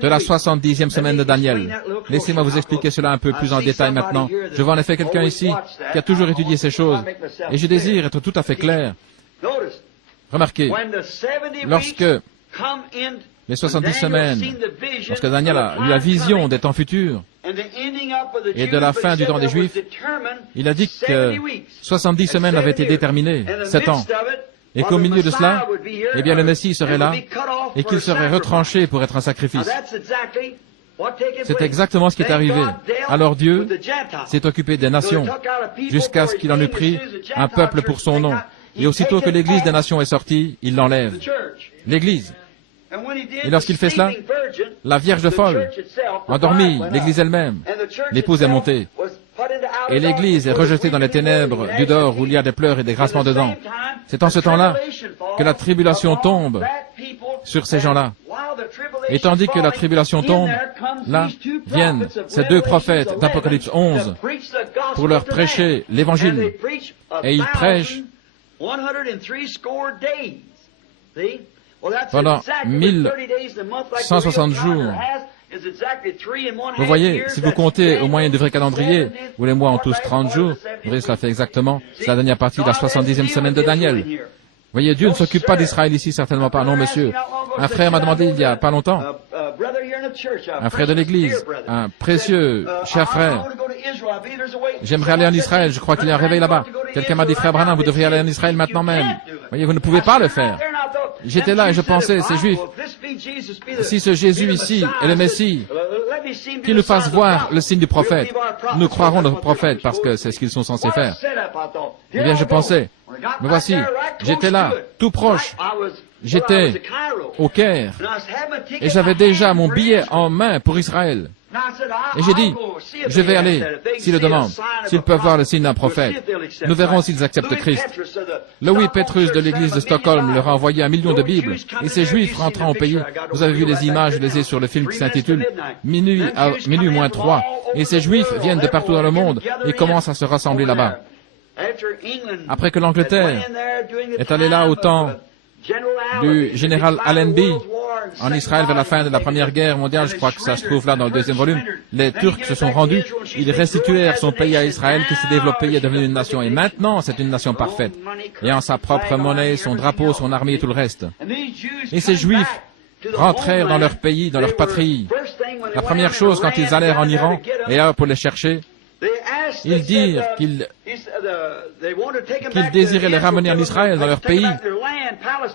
de la 70e semaine de Daniel. Laissez-moi vous expliquer cela un peu plus en détail maintenant. Je vois en effet quelqu'un ici qui a toujours étudié ces choses, et je désire être tout à fait clair. Remarquez, lorsque les 70 semaines, lorsque Daniel a eu la vision des temps futurs et de la fin du temps des Juifs, il a dit que 70 semaines avaient été déterminées, 7 ans, et qu'au milieu de cela, eh bien le Messie serait là et qu'il serait retranché pour être un sacrifice. C'est exactement ce qui est arrivé. Alors Dieu s'est occupé des nations jusqu'à ce qu'il en eût pris un peuple pour son nom. Et aussitôt que l'Église des nations est sortie, il l'enlève. L'Église. Et lorsqu'il fait cela, la Vierge folle, endormie, l'Église elle-même, l'épouse est montée. Et l'Église est rejetée dans les ténèbres du dehors où il y a des pleurs et des grincements de dents. C'est en ce temps-là que la tribulation tombe sur ces gens-là. Et tandis que la tribulation tombe, là viennent ces 2 prophètes d'Apocalypse 11 pour leur prêcher l'Évangile. Et ils prêchent pendant 1160 jours. Vous voyez, si vous comptez au moyen du vrai calendrier, où les mois ont tous 30 jours, vous voyez, cela fait exactement, c'est la dernière partie de la 70e semaine de Daniel. Vous voyez, Dieu ne s'occupe pas d'Israël ici, certainement pas. Non, monsieur. Un frère m'a demandé il y a pas longtemps, un frère de l'Église, un précieux, cher frère, j'aimerais aller en Israël, je crois qu'il y a un réveil là-bas. Quelqu'un m'a dit, frère Branham, vous devriez aller en Israël maintenant même. Vous voyez, vous ne pouvez pas le faire. J'étais là et je pensais, ces Juifs, si ce Jésus ici est le Messie, qu'il nous fasse voir le signe du prophète. Nous croirons le prophète parce que c'est ce qu'ils sont censés faire. Eh bien, je pensais, mais voici, j'étais là, tout proche. J'étais au Caire et j'avais déjà mon billet en main pour Israël. Et j'ai dit, je vais aller, s'ils le demandent, s'ils peuvent voir le signe d'un prophète. Nous verrons s'ils acceptent Christ. Louis Petrus de l'église de Stockholm leur a envoyé 1 million de Bibles. Et ces Juifs rentrant au pays, vous avez vu les images, je les ai sur le film qui s'intitule Minuit à minuit moins 3. Et ces Juifs viennent de partout dans le monde et commencent à se rassembler là-bas. Après que l'Angleterre est allée là au temps du général Allenby en Israël vers la fin de la Première Guerre mondiale, je crois que ça se trouve là dans le 2e volume, les Turcs se sont rendus, ils restituèrent son pays à Israël qui s'est développé et est devenu une nation. Et maintenant, c'est une nation parfaite, ayant sa propre monnaie, son drapeau, son armée et tout le reste. Et ces Juifs rentrèrent dans leur pays, dans leur patrie. La première chose, quand ils allèrent en Iran, et là pour les chercher, ils dirent qu'ils désiraient les ramener en Israël, dans leur pays,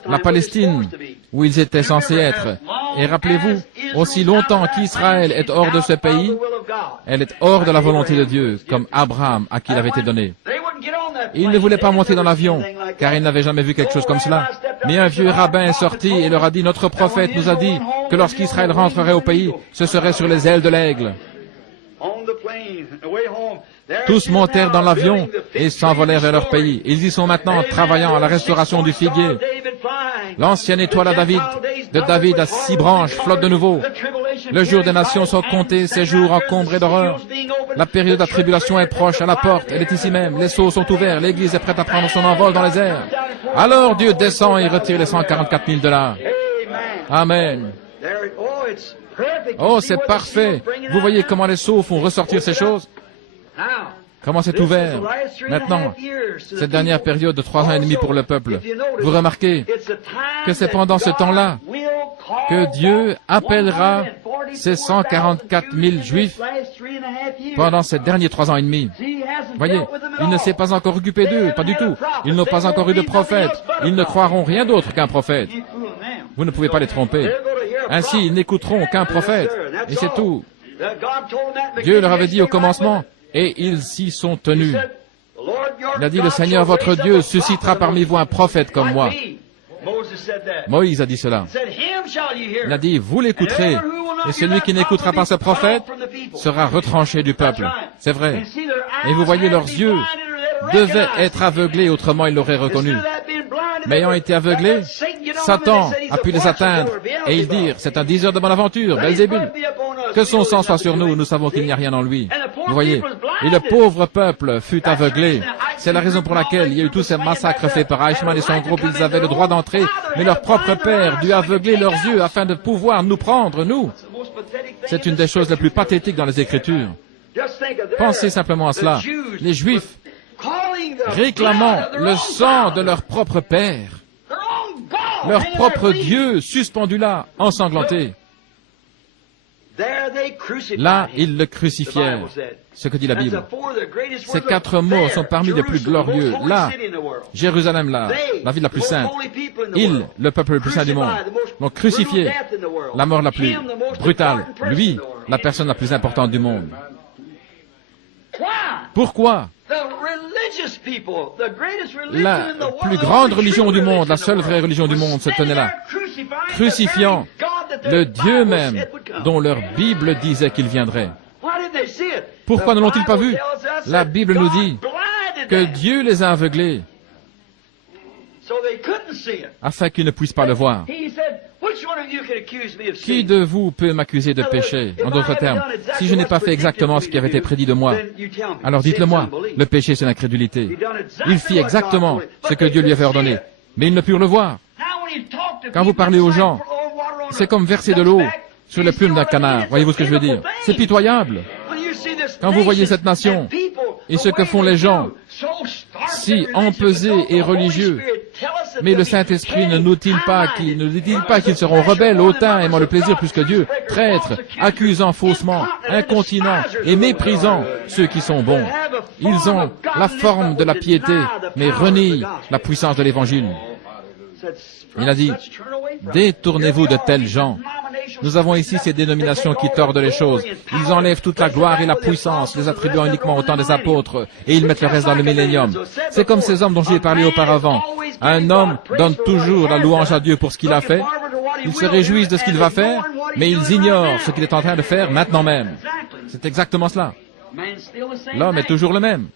la Palestine, où ils étaient censés être. Et rappelez-vous, aussi longtemps qu'Israël est hors de ce pays, elle est hors de la volonté de Dieu, comme Abraham, à qui il avait été donné. Ils ne voulaient pas monter dans l'avion, car ils n'avaient jamais vu quelque chose comme cela. Mais un vieux rabbin est sorti et leur a dit, notre prophète nous a dit que lorsqu'Israël rentrerait au pays, ce serait sur les ailes de l'aigle. Tous montèrent dans l'avion et s'envolèrent vers leur pays. Ils y sont maintenant travaillant à la restauration du figuier. L'ancienne étoile de David à 6 branches flotte de nouveau. Le jour des nations sont comptés, ces jours encombrés d'horreur. La période de la tribulation est proche, à la porte, elle est ici même. Les sceaux sont ouverts, l'Église est prête à prendre son envol dans les airs. Alors Dieu descend et retire les $144 000. Amen. Oh, c'est parfait. Vous voyez comment les sceaux font ressortir ces choses? Comment c'est ouvert? Maintenant, cette dernière période de 3 ans et demi pour le peuple, vous remarquez que c'est pendant ce temps-là que Dieu appellera ces 144 000 Juifs pendant ces derniers 3 ans et demi. Voyez, il ne s'est pas encore occupé d'eux, pas du tout. Ils n'ont pas encore eu de prophète. Ils ne croiront rien d'autre qu'un prophète. Vous ne pouvez pas les tromper. Ainsi, ils n'écouteront qu'un prophète. Et c'est tout. Dieu leur avait dit au commencement, et ils s'y sont tenus. Il a dit, le Seigneur votre Dieu suscitera parmi vous un prophète comme moi. Moïse a dit cela. Il a dit, vous l'écouterez, et celui qui n'écoutera pas ce prophète sera retranché du peuple. C'est vrai. Et vous voyez, leurs yeux devaient être aveuglés, autrement ils l'auraient reconnu. Mais ayant été aveuglés, Satan a pu les atteindre, et ils dirent, c'est un diseur de bonne aventure, Belzébul. Que son sang soit sur nous, nous savons qu'il n'y a rien en lui. Vous voyez, et le pauvre peuple fut aveuglé. C'est la raison pour laquelle il y a eu tous ces massacres faits par Eichmann et son groupe. Ils avaient le droit d'entrer, mais leur propre père dut aveugler leurs yeux afin de pouvoir nous prendre, nous. C'est une des choses les plus pathétiques dans les Écritures. Pensez simplement à cela. Les Juifs réclamant le sang de leur propre père, leur propre Dieu suspendu là, ensanglanté. Là, ils le crucifièrent. Ce que dit la Bible. Ces 4 mots sont parmi les plus glorieux. Là, Jérusalem, là, la ville la plus sainte. Il, le peuple le plus saint du monde, l'ont crucifié. La mort la plus brutale. Lui, la personne la plus importante du monde. Pourquoi? La plus grande religion du monde, la seule vraie religion du monde se tenait là, crucifiant le Dieu même dont leur Bible disait qu'il viendrait. Pourquoi ne l'ont-ils pas vu? La Bible nous dit que Dieu les a aveuglés afin qu'ils ne puissent pas le voir. Qui de vous peut m'accuser de péché? En d'autres termes, si je n'ai pas fait exactement ce qui avait été prédit de moi, alors dites-le-moi. Le péché, c'est l'incrédulité. Il fit exactement ce que Dieu lui avait ordonné, mais ils ne purent le voir. Quand vous parlez aux gens, c'est comme verser de l'eau sur les plumes d'un canard. Voyez-vous ce que je veux dire? C'est pitoyable. Quand vous voyez cette nation et ce que font les gens, si empesés et religieux, mais le Saint-Esprit ne nous dit-il pas qu'ils seront rebelles, hautains, aimant le plaisir plus que Dieu, traîtres, accusant faussement, incontinents et méprisant ceux qui sont bons. Ils ont la forme de la piété, mais renient la puissance de l'Évangile. Il a dit, détournez-vous de tels gens. Nous avons ici ces dénominations qui tordent les choses. Ils enlèvent toute la gloire et la puissance, les attribuant uniquement au temps des apôtres, et ils mettent le reste dans le millénium. C'est comme ces hommes dont j'ai parlé auparavant. Un homme donne toujours la louange à Dieu pour ce qu'il a fait. Ils se réjouissent de ce qu'il va faire, mais ils ignorent ce qu'il est en train de faire maintenant même. C'est exactement cela. L'homme est toujours le même.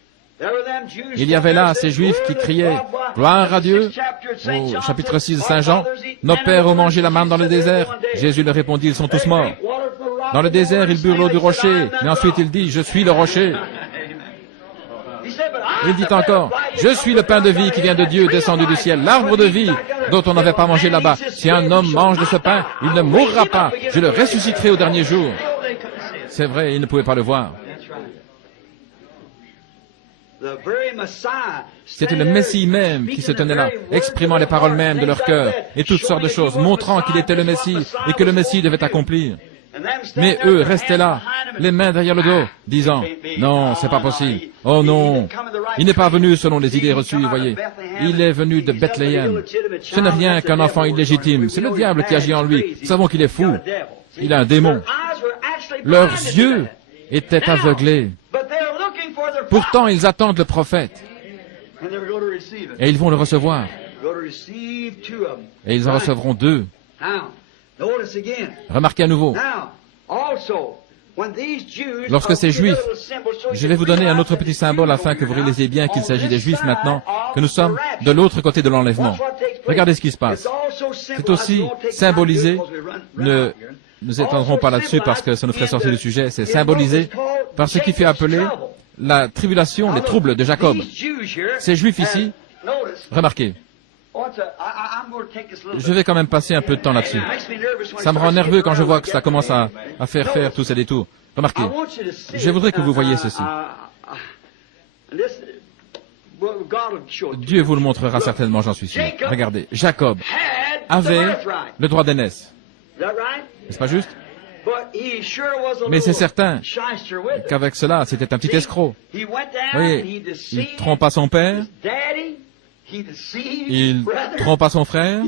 Il y avait là ces Juifs qui criaient « Gloire à Dieu » au chapitre 6 de Saint Jean. « Nos pères ont mangé la manne dans le désert. » Jésus leur répondit « Ils sont tous morts. » Dans le désert, ils burent l'eau du rocher, mais ensuite il dit « Je suis le rocher. » Il dit encore « Je suis le pain de vie qui vient de Dieu, descendu du ciel, l'arbre de vie dont on n'avait pas mangé là-bas. Si un homme mange de ce pain, il ne mourra pas. Je le ressusciterai au dernier jour. » C'est vrai, ils ne pouvaient pas le voir. C'était le Messie même qui se tenait là, exprimant les paroles mêmes de leur cœur et toutes sortes de choses, montrant qu'il était le Messie et que le Messie devait accomplir. Mais eux restaient là, les mains derrière le dos, disant « Non, c'est pas possible. Oh non, il n'est pas venu selon les idées reçues, voyez. Il est venu de Bethléem. Ce n'est rien qu'un enfant illégitime. C'est le diable qui agit en lui. Nous savons qu'il est fou. Il a un démon. Leurs yeux étaient aveuglés. Pourtant, ils attendent le prophète. Et ils vont le recevoir. Et ils en recevront 2. Remarquez à nouveau. Lorsque ces Juifs, je vais vous donner un autre petit symbole afin que vous réalisiez bien qu'il s'agit des Juifs maintenant, que nous sommes de l'autre côté de l'enlèvement. Regardez ce qui se passe. C'est aussi symbolisé, ne nous étendrons pas là-dessus parce que ça nous ferait sortir du sujet, c'est symbolisé par ce qui fait appeler la tribulation, les troubles de Jacob. Ces Juifs ici, remarquez, je vais quand même passer un peu de temps là-dessus. Ça me rend nerveux quand je vois que ça commence à faire tous ces détours. Remarquez, je voudrais que vous voyiez ceci. Dieu vous le montrera certainement, j'en suis sûr. Regardez, Jacob avait le droit d'aînesse. N'est-ce pas juste? Mais c'est certain qu'avec cela, c'était un petit escroc. Vous voyez, il trompa son père, il trompa son frère,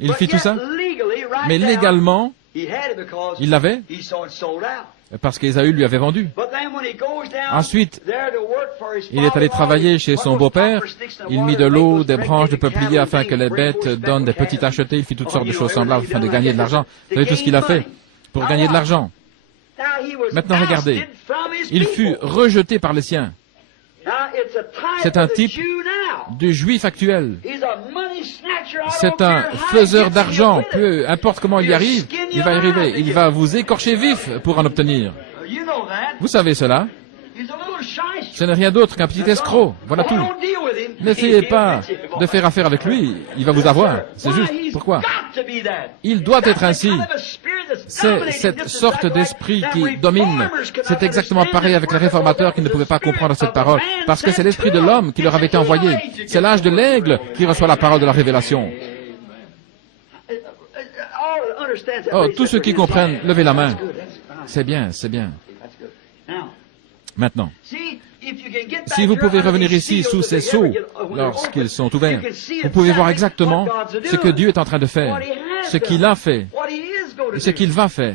il fit tout ça, mais légalement, il l'avait, parce qu'Ésaü lui avait vendu. Ensuite, il est allé travailler chez son beau-père, il mit de l'eau, des branches de peuplier afin que les bêtes donnent des petits achetés, il fit toutes sortes de choses semblables afin de gagner de l'argent. Vous savez tout ce qu'il a fait pour gagner de l'argent. Maintenant, regardez, il fut rejeté par les siens. C'est un type du juif actuel. C'est un faiseur d'argent. Peu importe comment il y arrive, il va y arriver. Il va vous écorcher vif pour en obtenir. Vous savez cela? Ce n'est rien d'autre qu'un petit escroc. Voilà tout. N'essayez pas de faire affaire avec lui. Il va vous avoir. C'est juste. Pourquoi? Il doit être ainsi. C'est cette sorte d'esprit qui domine. C'est exactement pareil avec les réformateurs qui ne pouvaient pas comprendre cette parole. Parce que c'est l'esprit de l'homme qui leur avait été envoyé. C'est l'âge de l'aigle qui reçoit la parole de la révélation. Oh, tous ceux qui comprennent, levez la main. C'est bien, c'est bien. Maintenant, si vous pouvez revenir ici sous ces seaux, lorsqu'ils sont ouverts, vous pouvez voir exactement ce que Dieu est en train de faire, ce qu'il a fait, et ce qu'il va faire.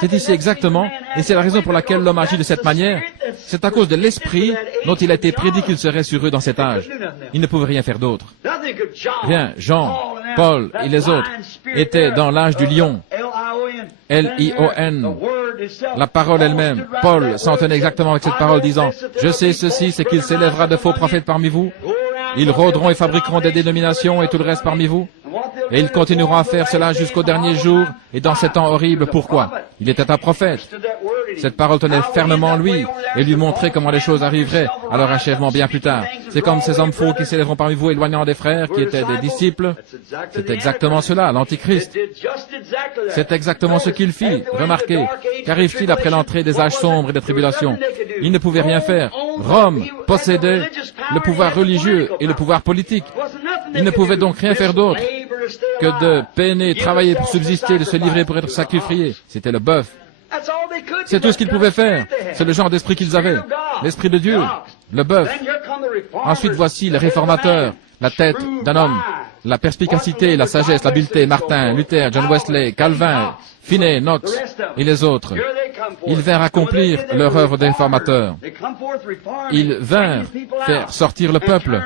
C'est ici exactement, et c'est la raison pour laquelle l'homme agit de cette manière. C'est à cause de l'esprit dont il a été prédit qu'il serait sur eux dans cet âge. Ils ne pouvaient rien faire d'autre. Rien, Jean, Paul et les autres étaient dans l'âge du lion. L-I-O-N. La parole elle-même. Paul s'en tenait exactement avec cette parole disant, « Je sais ceci, c'est qu'il s'élèvera de faux prophètes parmi vous. Ils rôderont et fabriqueront des dénominations et tout le reste parmi vous. Et ils continueront à faire cela jusqu'au dernier jour et dans ces temps horribles. Pourquoi? Il était un prophète. Cette parole tenait fermement en lui et lui montrait comment les choses arriveraient à leur achèvement bien plus tard. C'est comme ces hommes faux qui s'élèveront parmi vous éloignant des frères qui étaient des disciples. C'est exactement cela, l'Antichrist. C'est exactement ce qu'il fit. Remarquez, qu'arrive-t-il après l'entrée des âges sombres et des tribulations? Il ne pouvait rien faire. Rome possédait le pouvoir religieux et le pouvoir politique. Il ne pouvait donc rien faire d'autre que de peiner, travailler pour subsister, de se livrer pour être sacrifié. C'était le bœuf. C'est tout ce qu'ils pouvaient faire. C'est le genre d'esprit qu'ils avaient. L'esprit de Dieu, le bœuf. Ensuite, voici les réformateurs, la tête d'un homme, la perspicacité, la sagesse, l'habileté, Martin, Luther, John Wesley, Calvin, Finney, Knox et les autres. Ils vinrent accomplir leur œuvre de réformateurs. Ils vinrent faire sortir le peuple.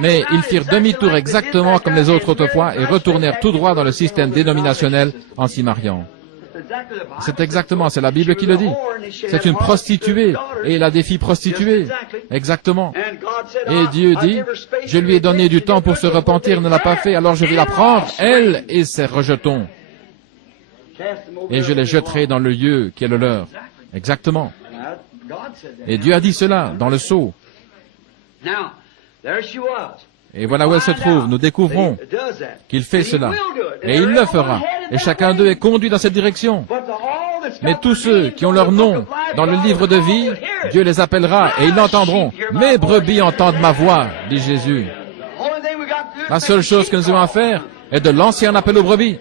Mais ils firent demi-tour exactement comme les autres autrefois et retournèrent tout droit dans le système dénominationnel en s'y mariant. C'est exactement, c'est la Bible qui le dit. C'est une prostituée, et elle a des filles prostituées. Exactement. Et Dieu dit, je lui ai donné du temps pour se repentir, ne l'a pas fait, alors je vais la prendre, elle et ses rejetons. Et je les jetterai dans le lieu qui est le leur. Exactement. Et Dieu a dit cela dans le sceau. Et voilà où elle se trouve. Nous découvrons qu'il fait cela. Et il le fera. Et chacun d'eux est conduit dans cette direction. Mais tous ceux qui ont leur nom dans le livre de vie, Dieu les appellera et ils l'entendront. Mes brebis entendent ma voix, dit Jésus. La seule chose que nous avons à faire est de lancer un appel aux brebis.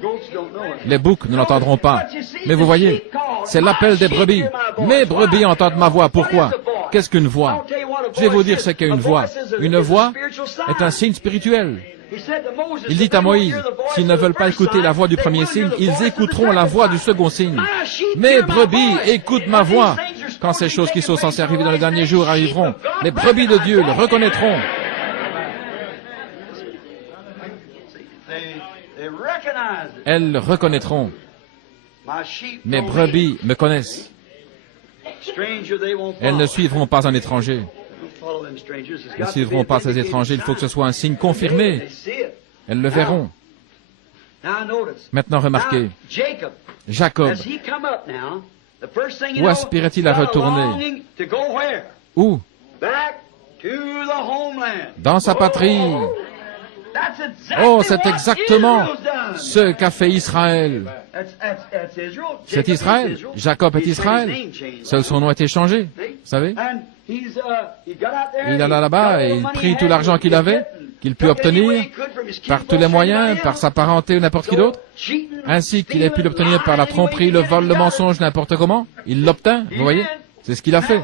Les boucs ne l'entendront pas. Mais vous voyez, c'est l'appel des brebis. Mes brebis entendent ma voix. Pourquoi? Qu'est-ce qu'une voix? Je vais vous dire ce qu'est une voix. Une voix est un signe spirituel. Il dit à Moïse, s'ils ne veulent pas écouter la voix du premier signe, ils écouteront la voix du second signe. Mes brebis écoutent ma voix. Quand ces choses qui sont censées arriver dans les derniers jours arriveront, les brebis de Dieu le reconnaîtront. Elles le reconnaîtront. Mes brebis me connaissent. Elles ne suivront pas un étranger. Elles ne suivront pas ces étrangers. Il faut que ce soit un signe confirmé. Elles le verront. Maintenant, remarquez. Jacob, où aspirait-il à retourner? Où? Dans sa patrie. Oh, c'est exactement ce qu'a fait Israël. C'est Israël. Jacob est Israël. Seul son nom a été changé. Vous savez? Il alla là-bas et il prit tout l'argent qu'il avait, qu'il put obtenir, par tous les moyens, par sa parenté ou n'importe qui d'autre, ainsi qu'il ait pu l'obtenir par la tromperie, le vol, le mensonge, n'importe comment. Il l'obtint, vous voyez? C'est ce qu'il a fait.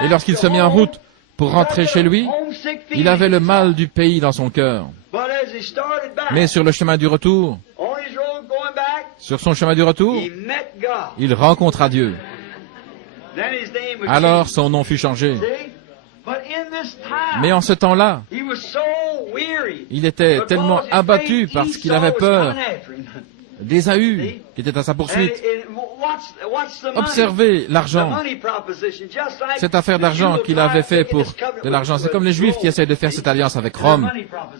Et lorsqu'il se mit en route pour rentrer chez lui, il avait le mal du pays dans son cœur. Mais sur le chemin du retour, sur son chemin du retour, il rencontra Dieu. Alors son nom fut changé. Mais en ce temps-là, il était tellement abattu parce qu'il avait peur d'Ésaü, qui était à sa poursuite. Observez l'argent. Cette affaire d'argent qu'il avait fait pour de l'argent. C'est comme les Juifs qui essayent de faire cette alliance avec Rome,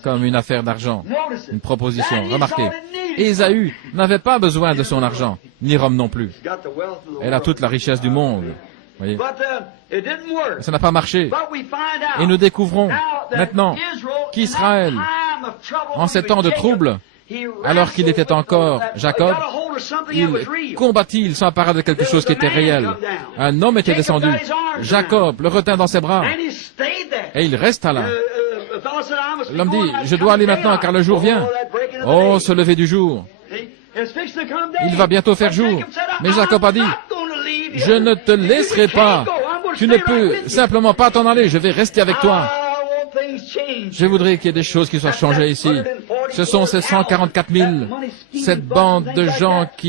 comme une affaire d'argent, une proposition. Remarquez, Ésaü n'avait pas besoin de son argent, ni Rome non plus. Elle a toute la richesse du monde. Voyez. It didn't work. Ça n'a pas marché. But we find out Et nous découvrons now that maintenant Israel, qu'Israël, in that time of trouble, en ces temps de Jacob, trouble, he alors qu'il était wrestled encore with that- Jacob, he got a hold of something that was il real. combattit, il s'empara de quelque chose qui était réel. Un homme était descendu. Jacob le retint dans ses bras And he stayed there. et il resta là. The fellow said, I must be L'homme going. dit, I've je come dois aller to maintenant daylight. car le jour vient. Oh, that breaking of the Oh, day. ce lever du jour. It's fixing to come day. Il va bientôt faire But jour. Jacob said, Mais Jacob a dit, I'm not gonna leave you. je ne te laisserai You pas. can't go. I'm gonna Tu stay ne right peux with you. simplement pas t'en aller. Je vais rester avec toi. I want things changed. Je voudrais qu'il y ait des choses qui soient changées ici. Ce sont ces 144 000, cette bande de gens qui